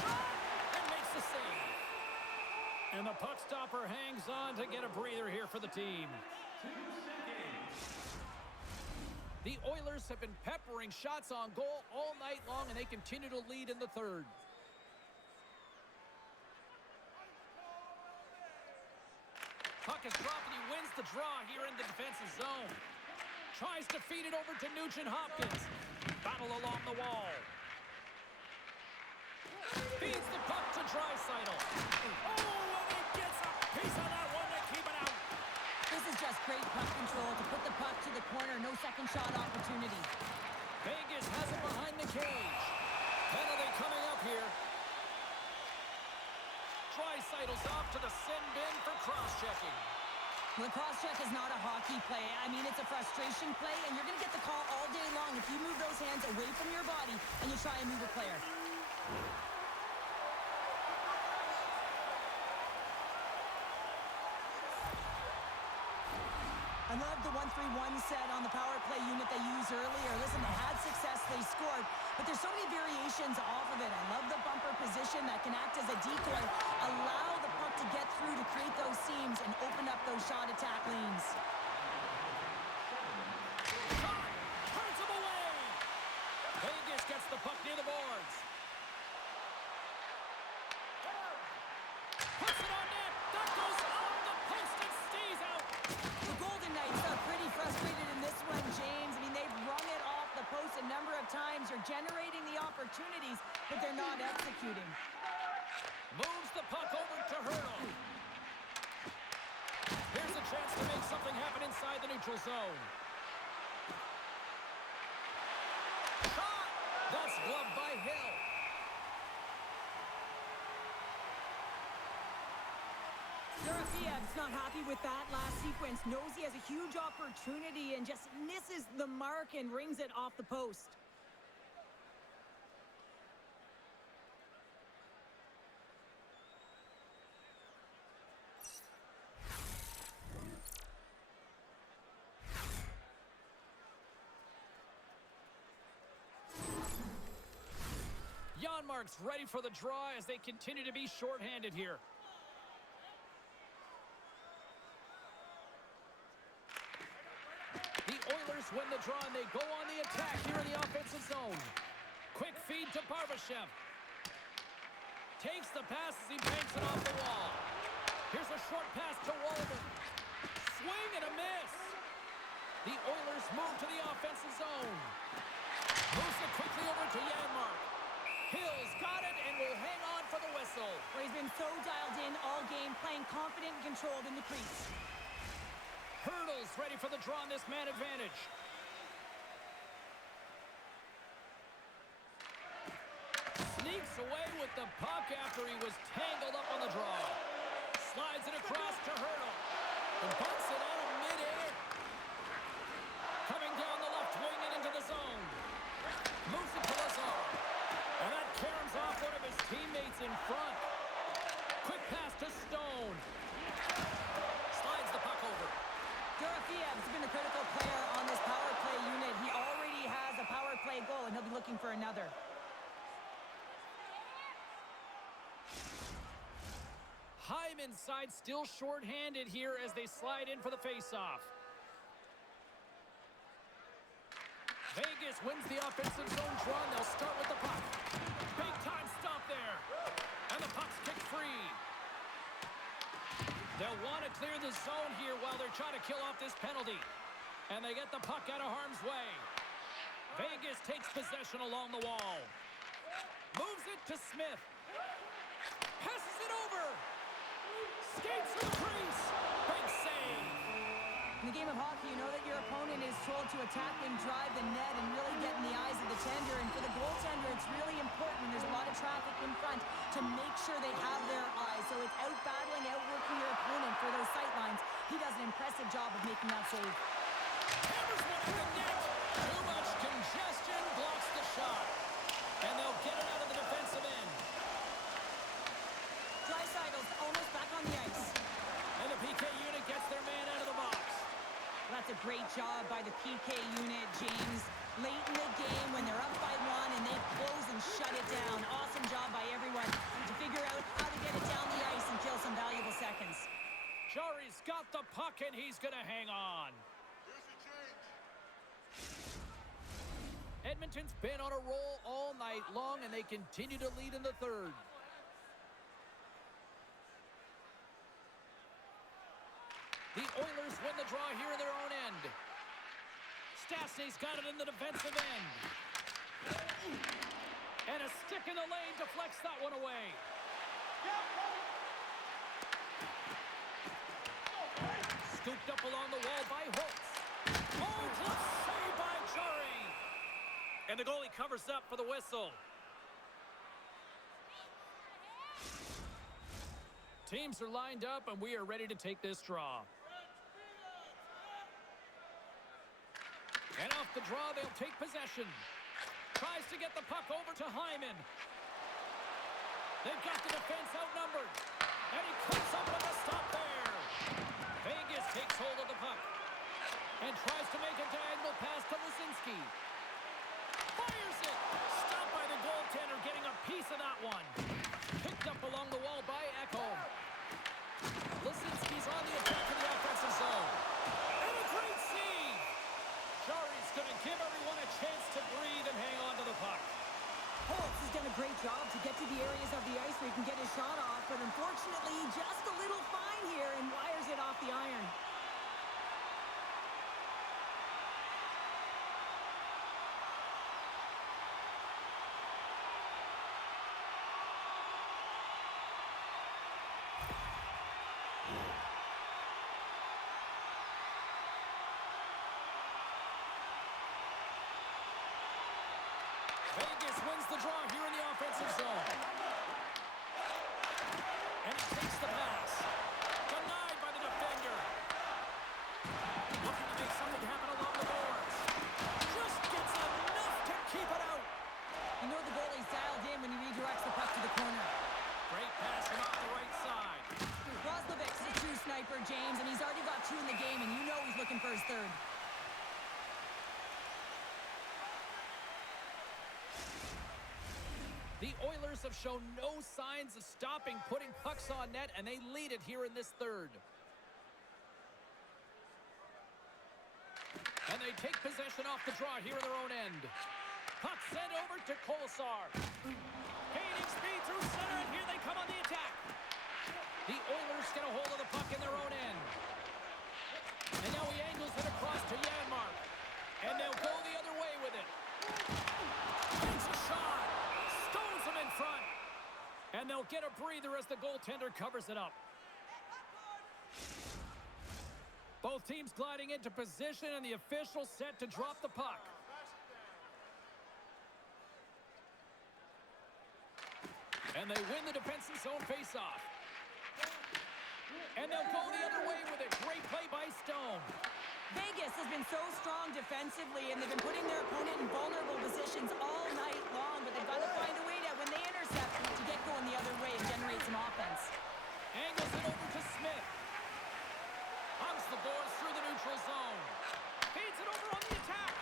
Shot! And makes the save. And the puck stopper hangs on to get a breather here for the team. The Oilers have been peppering shots on goal all night long, and they continue to lead in the third. Puck is dropped, and he wins the draw here in the defensive zone. Tries to feed it over to Nugent-Hopkins. Battle along the wall. Feeds the puck to Draisaitl. Oh, and he gets a piece of that one to keep it out. This is just great puck control to put the puck to the corner. No second shot opportunity. Vegas has it behind the cage. Penalty coming up here. Draisaitl's off to the sin bin for cross-checking. The cross-check is not a hockey play. I mean, it's a frustration play, and you're going to get the call all day long if you move those hands away from your body and you try and move a player. I love the 1-3-1 set on the power play unit they used earlier. Listen, they had success, they scored, but there's so many variations off of it. I love the bumper position that can act as a decoy, allow the puck to get through to create those seams and open up those shot attack lanes. Shot! Turns him away! Vegas gets the puck near the boards. Puts it on net! That goes off the post and stays out! The Golden Knights are pretty frustrated in this one, James. I mean, they've rung it off the post a number of times. They're generating the opportunities, but they're not executing. Moves the puck over to Hurdle. Here's a chance to make something happen inside the neutral zone. Shot! That's gloved by Hill. Dorofeev's not happy with that last sequence. Knows he has a huge opportunity and just misses the mark and rings it off the post. Janmark's ready for the draw as they continue to be shorthanded here. The Oilers win the draw and they go on the attack here in the offensive zone. Quick feed to Barbashev. Takes the pass as he banks it off the wall. Here's a short pass to Walden. Swing and a miss. The Oilers move to the offensive zone. Moves it quickly over to Janmark. Hill's got it and will hang on for the whistle. Well, he's been so dialed and playing confident and controlled in the crease. Hurdles ready for the draw on this man advantage. Sneaks away with the puck after he was tangled up on the draw. Slides it across to Hurdle. And bunts it out of midair. Coming down the left wing and into the zone. Moves it to Lazar. And that caroms off one of his teammates in front. Quick pass to Stone. Slides the puck over. Dorofiev's been a critical player on this power play unit. He already has a power play goal, and he'll be looking for another. Hyman's side still short-handed here as they slide in for the face-off. Vegas wins the offensive zone draw, and they'll start with the puck. Big time stop there. And the puck's kicked free. They'll want to clear the zone here while they're trying to kill off this penalty. And they get the puck out of harm's way. Vegas takes possession along the wall. Moves it to Smith. Passes it over. Skates to the crease. Big save. In the game of hockey, you know that your opponent is told to attack and drive the net and really get in the eyes of the tender. And for the goaltender, it's really important when there's a lot of traffic in front to make sure they have their eyes. So it's out-battling, outworking your opponent for those sight lines. He does an impressive job of making that save. Hammers one at the net. Too much congestion blocks the shot. And they'll get it out of the defensive end. Dreisaitl's almost back on the ice. And the PK unit gets their man out of the box. That's a great job by the PK unit, James. Late in the game when they're up by 1 and they close and shut it down. Awesome job by everyone to figure out how to get it down the ice and kill some valuable seconds. Jari's got the puck and he's going to hang on. Edmonton's been on a roll all night long and they continue to lead in the third. The Oilers win the draw here in their own end. Stastny's got it in the defensive end. And a stick in the lane deflects that one away. Scooped up along the wall by Holtz. Oh, close save by Jari. And the goalie covers up for the whistle. Teams are lined up and we are ready to take this draw. And off the draw, they'll take possession. Tries to get the puck over to Hyman. They've got the defense outnumbered. And he comes up with a stop there. Vegas takes hold of the puck. And tries to make a diagonal pass to Lisinski. Fires it. Stopped by the goaltender, getting a piece of that one. Picked up along the wall by Ekholm. Lisinski's on the attack in the offensive zone. And a great save. Jari's going to give everyone a chance to breathe and hang on to the puck. Holtz has done a great job to get to the areas of the ice where he can get his shot off, but unfortunately, just a little fine here and wires it off the iron. Vegas wins the draw here in the offensive zone. And he takes the pass. Denied by the defender. Looking to make something happen along the boards. Just gets enough to keep it out. You know the goalie's dialed in when he redirects the puck to the corner. Great pass from off the right side. Roslovic's a true sniper, James, and he's already got 2 in the game, and you know he's looking for his third. The Oilers have shown no signs of stopping putting pucks on net, and they lead it here in this third. And they take possession off the draw here in their own end. Puck sent over to Kolesar. Gaining speed through center, and here they come on the attack. The Oilers get a hold of the puck in their own end. And now he angles it across to Janmark. And they'll go the other way with it. Takes a shot. Stones him in front. And they'll get a breather as the goaltender covers it up. Both teams gliding into position, and the official set to drop the puck. And they win the defensive zone faceoff. And they'll go the other way with a great play by Stone. Vegas has been so strong defensively, and they've been putting their opponent in vulnerable positions all night long, but they've got to find a way to, when they intercept, to get going the other way and generate some offense. Angles it over to Smith. Hunts the boards through the neutral zone. Feeds it over on the attack.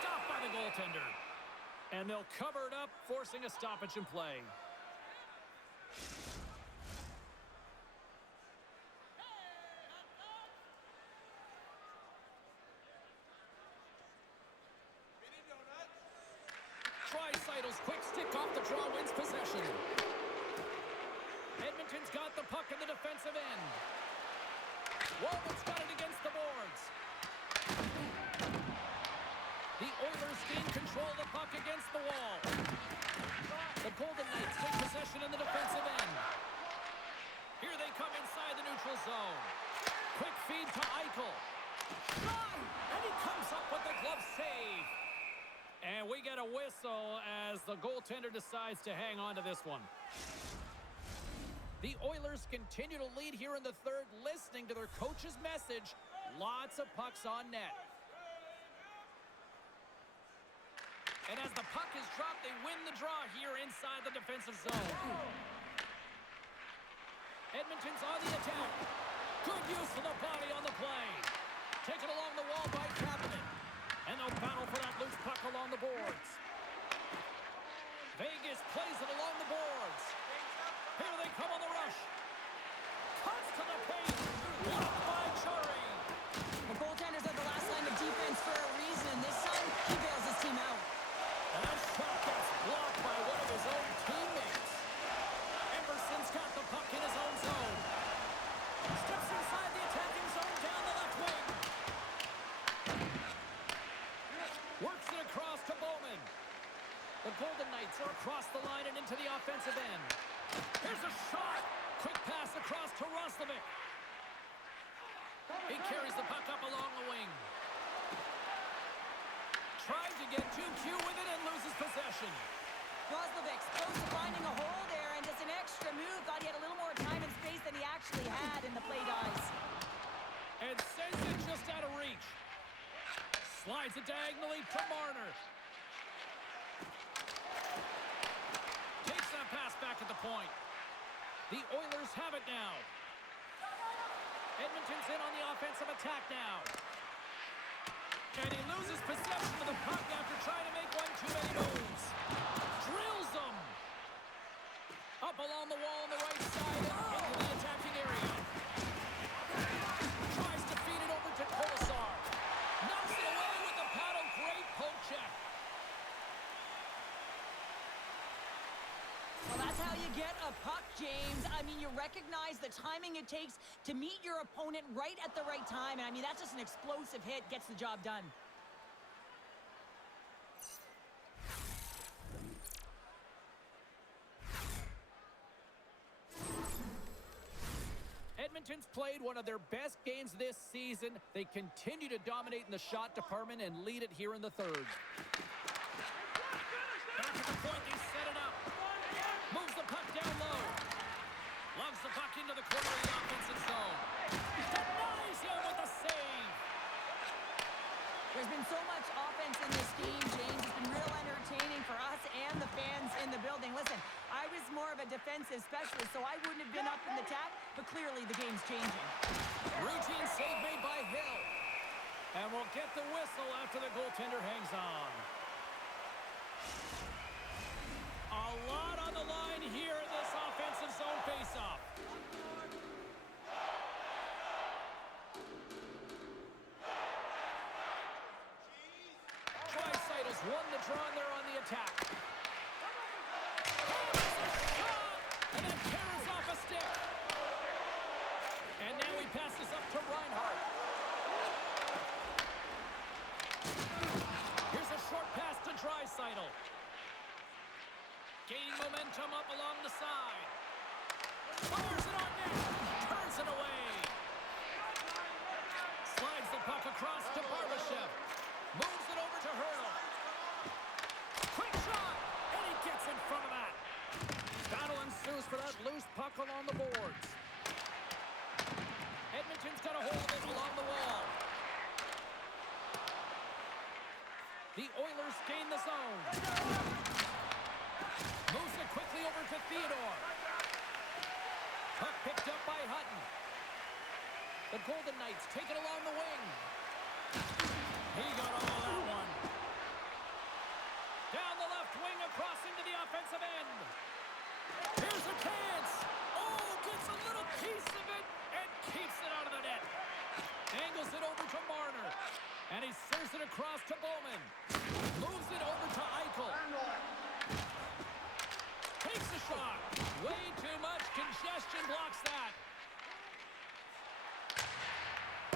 Stopped by the goaltender. And they'll cover it up, forcing a stoppage in play. Tricytle's quick stick off the draw wins possession. Edmonton's got the puck in the defensive end. Walbot's got it against the boards. The Oilers gain control of the puck against the wall. The Golden Knights take possession in the defensive end. Here they come inside the neutral zone. Quick feed to Eichel. And he comes up with the glove save. And we get a whistle as the goaltender decides to hang on to this one. The Oilers continue to lead here in the third, listening to their coach's message. Lots of pucks on net. And as the puck is dropped, they win the draw here inside the defensive zone. Edmonton's on the attack. Good use of the body on the play. Taken along the wall by Kapanen. And they'll battle for that loose puck along the boards. Vegas plays it along the boards. Here they come on the rush. Cuts to the paint. Blocked by Chari. The goaltenders are the last line of defense for a reason. This time, he bails his team out. And that shot gets blocked by one of his own teammates. Emerson's got the puck in his own zone. Steps inside the attacking zone down the left wing. Works it across to Bowman. The Golden Knights are across the line and into the offensive end. Here's a shot. Quick pass across to Roslovic. He carries the puck up along the wing. Trying to get too cute with it and loses possession. Roslovic's close to finding a hole there, and just an extra move. Thought he had a little more time and space than he actually had, and the play dies. And sends it just out of reach. Slides it diagonally to Marner. Takes that pass back at the point. The Oilers have it now. Edmonton's in on the offensive attack now. And he loses possession of the puck after trying to make one too many moves. Drills them. Up along the wall on the right side and into the attacking area. Tries to feed it over to Kolasar. Knocks it away with the paddle. Great poke check. Well, that's how you get a puck, James. I mean, you recognize the timing it takes to meet your opponent right at the right time. And I mean, that's just an explosive hit, gets the job done. Edmonton's played one of their best games this season. They continue to dominate in the shot department and lead it here in the third. Back at the point, they set it up. Moves the puck down low. Lugs the puck into the corner of the offensive zone. Denies him with a save. There's been so much offense in this game, James. It's been real entertaining for us and the fans in the building. Listen, I was more of a defensive specialist, so I wouldn't have been up in the tap, but clearly the game's changing. Routine save made by Hill. And we'll get the whistle after the goaltender hangs on. A lot on the line here in this offensive zone faceoff. Tricytle's won the draw and they're on the attack. Hammers a shot and then tears off a stick. And now he passes up to Reinhart. Here's a short pass to Draisaitl. Gaining momentum up along the side. Fires it on net. Turns it away. Oilers gain the zone. Moves it quickly over to Theodore. Puck picked up by Hutton. The Golden Knights take it along the wing. He got all of that one. Down the left wing across into the offensive end. Here's a chance. Oh, gets a little piece of it and keeps it out of the net. Angles it over to Marner. And he serves it across to Bowman. Moves it over to Eichel. Takes a shot. Way too much congestion blocks that.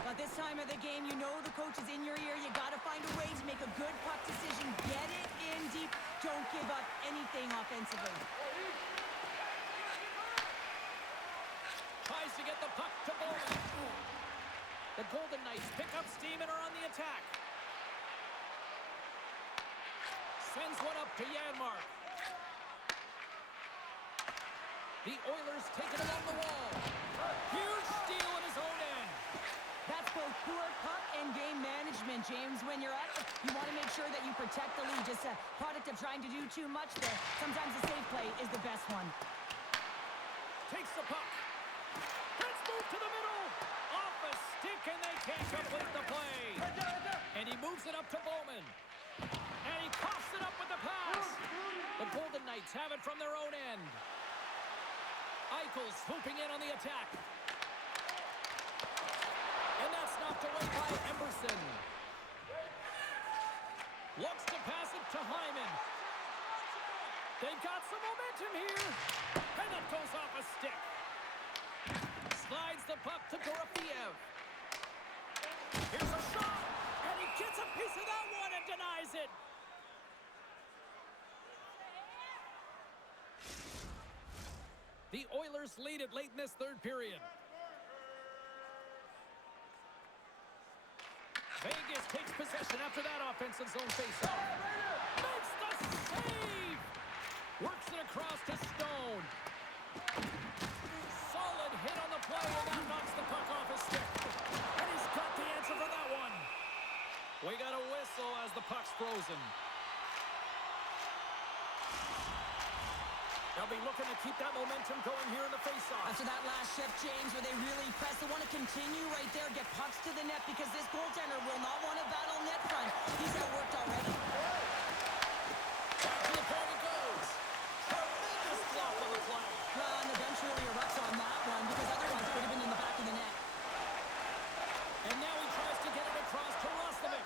But this time of the game, you know the coach is in your ear. You got to find a way to make a good puck decision. Get it in deep. Don't give up anything offensively. Tries to get the puck to Bowman. The Golden Knights pick up steam and are on the attack. Sends one up to Janmark. The Oilers take it along the wall. Huge steal in his own end. That's both poor puck and game management, James. When you're at it, you want to make sure that you protect the lead. Just a product of trying to do too much there. Sometimes the safe play is the best one. Takes the puck. Let's move to the middle. Off a stick, and they can't complete the play. And he moves it up to Bowman. And he coughs it up with the pass. The Golden Knights have it from their own end. Eichel swooping in on the attack. And that's knocked away by Emerson. Looks to pass it to Hyman. They've got some momentum here. And that goes off a stick. Slides the puck to Dorofeev. Here's a shot. And he gets a piece of that one and denies it. The Oilers lead it late in this third period. Vegas takes possession after that offensive zone faceoff. Makes the save! Works it across to Stone. Solid hit on the play, and that knocks the puck off his stick. And he's got the answer for that one. We got a whistle as the puck's frozen. They'll be looking to keep that momentum going here in the faceoff. After that last shift, James, where they really press, they want to continue right there, get pucks to the net, because this goaltender will not want to battle net front. He's outworked already. Back to the point it goes. Tremendous block on the play. Well, and the bench really erupts on that one, because otherwise it would have been in the back of the net. And now he tries to get it across to Roslovic.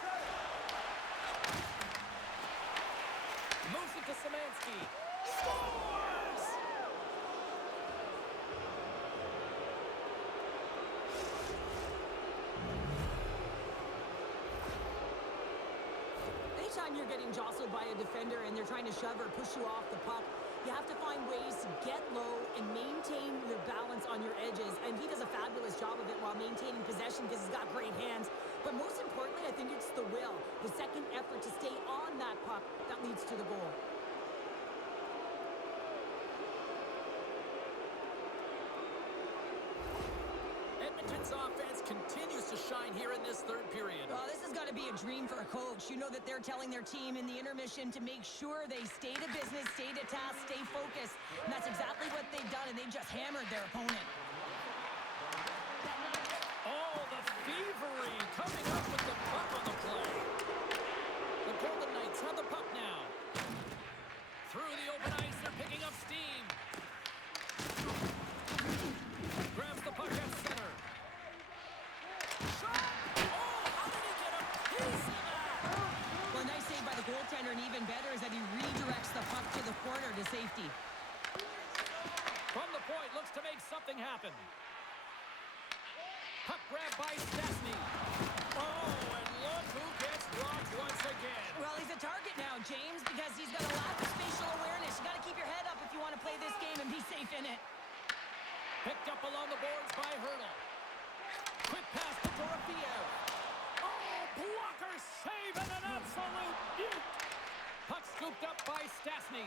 Moves it to Szymanski. Scores! Anytime you're getting jostled by a defender and they're trying to shove or push you off the puck, you have to find ways to get low and maintain your balance on your edges. And he does a fabulous job of it while maintaining possession because he's got great hands. But most importantly, I think it's the will, the second effort to stay on that puck that leads to the goal. Edmonton's offense continues to shine here in this third period. Well, this has got to be a dream for a coach. You know that they're telling their team in the intermission to make sure they stay to business, stay to task, stay focused. And that's exactly what they've done, and they've just hammered their opponent. Oh, the thievery coming up with the puck on the play. The Golden Knights have the puck now. Through the open ice, they're picking up steam. Grabs the puck at center. Shot! Oh, how did he get a piece of that? Well, a nice save by the goaltender, and even better is that he redirects the puck to the corner to safety. From the point, looks to make something happen. Puck grab by Stastny. Oh, and look who gets rocked once again. Well, he's a target now, James, because he's got a lack of spatial awareness. You got to keep your head up if you want to play this game and be safe in it. Picked up along the boards by Hurdle. Quick pass to Dorofeev. Oh, blocker save and an absolute beaut. Puck scooped up by Stastny.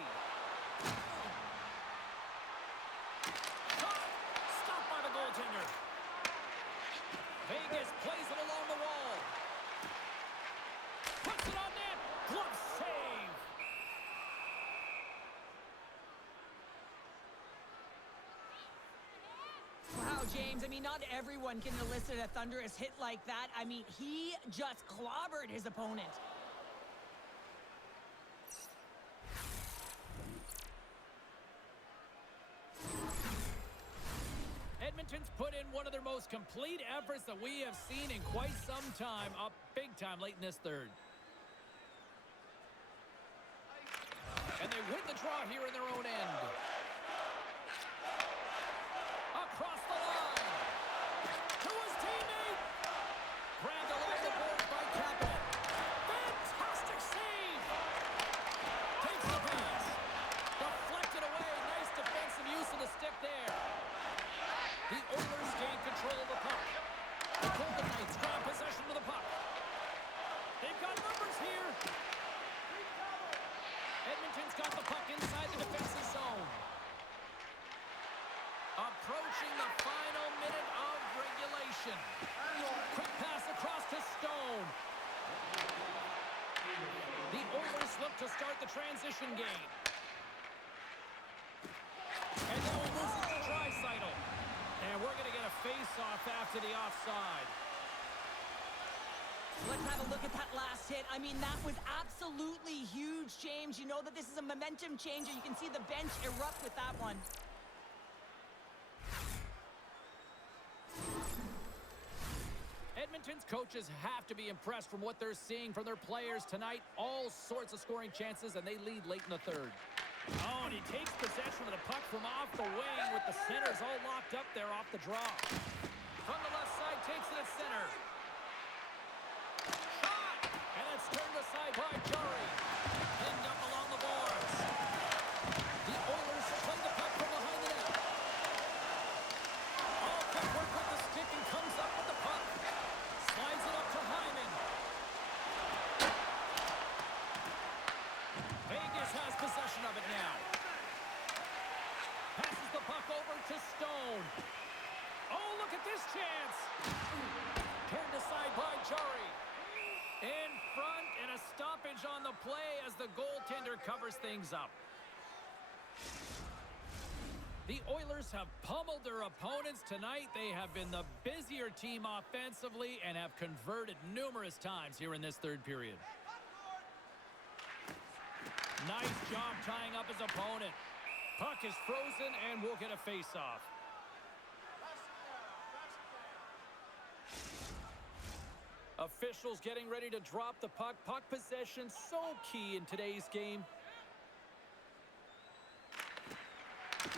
Stopped by the goaltender. Vegas plays it along the wall. Puts it on net. Glove save. James. I mean, not everyone can elicit a thunderous hit like that. I mean, he just clobbered his opponent. Edmonton's put in one of their most complete efforts that we have seen in quite some time, up big time late in this third. And they win the draw here in their own end. Across the line. To his teammate. Grabbed along the boards by Kapanen. Fantastic save. Takes the pass. Deflected away. Nice defensive use of the stick there. The Oilers gain control of the puck. The Golden Knights grab possession of the puck. They've got numbers here. Edmonton's got the puck inside the defensive zone. Approaching the final minute of regulation. Quick pass across to Stone. The Oilers look to start the transition game. And now he moves it to Draisaitl. And we're going to get a face-off after the offside. Let's have a look at that last hit. I mean, that was absolutely huge, James. You know that this is a momentum changer. You can see the bench erupt with that one. Edmonton's coaches have to be impressed from what they're seeing from their players tonight. All sorts of scoring chances, and they lead late in the third. Oh, and he takes possession of the puck from off the wing with the centers all locked up there off the draw. From the left side, takes it at center. Shot! And it's turned aside by Jarry. Pinned up along the boards. The Oilers play the puck from behind the net. Oh, quick work with the stick and comes up with the puck. Slides it up to Hyman. Vegas has possession of it now. Passes the puck over to Stone. Oh, look at this chance. Turned aside by Jarry. In front, and a stoppage on the play as the goaltender covers things up. The Oilers have pummeled their opponents tonight. They have been the busier team offensively and have converted numerous times here in this third period. Nice job tying up his opponent. Puck is frozen, and we'll get a face-off. Officials getting ready to drop the puck. Puck possession so key in today's game.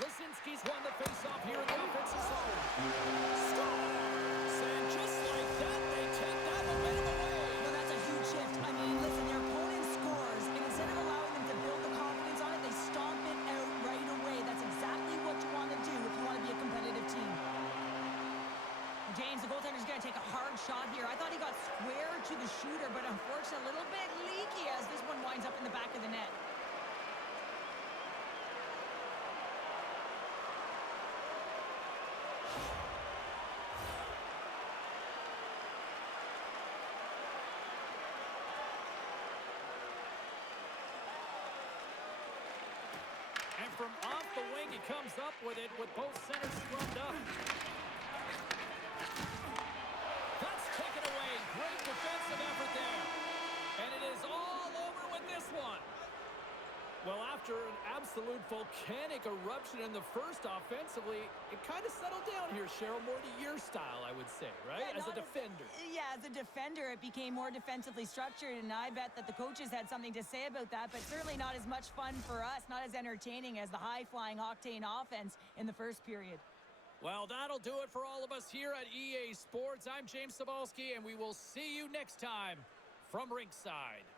Lisinski's won the face-off here in the offensive zone. Scores! And just like that, they take that momentum away. Well, that's a huge shift. I mean, listen, their opponent scores, and instead of allowing them to build the confidence on it, they stomp it out right away. That's exactly what you want to do if you want to be a competitive team. James, the goaltender's going to take a hard shot here. I thought he got square to the shooter, but unfortunately a little bit leaky as this one winds up in the back of the net. And from off the wing, he comes up with it with both centers scrubbed up. That's taken away. Great defensive effort there. And it is all over with this one. Well, after an absolute volcanic eruption in the first offensively, it kind of settled down here, Cheryl, more to your style, I would say, right? Yeah, as a defender. As a defender, it became more defensively structured, and I bet that the coaches had something to say about that, but certainly not as much fun for us, not as entertaining as the high-flying octane offense in the first period. Well, that'll do it for all of us here at EA Sports. I'm James Cebulski, and we will see you next time from Rinkside.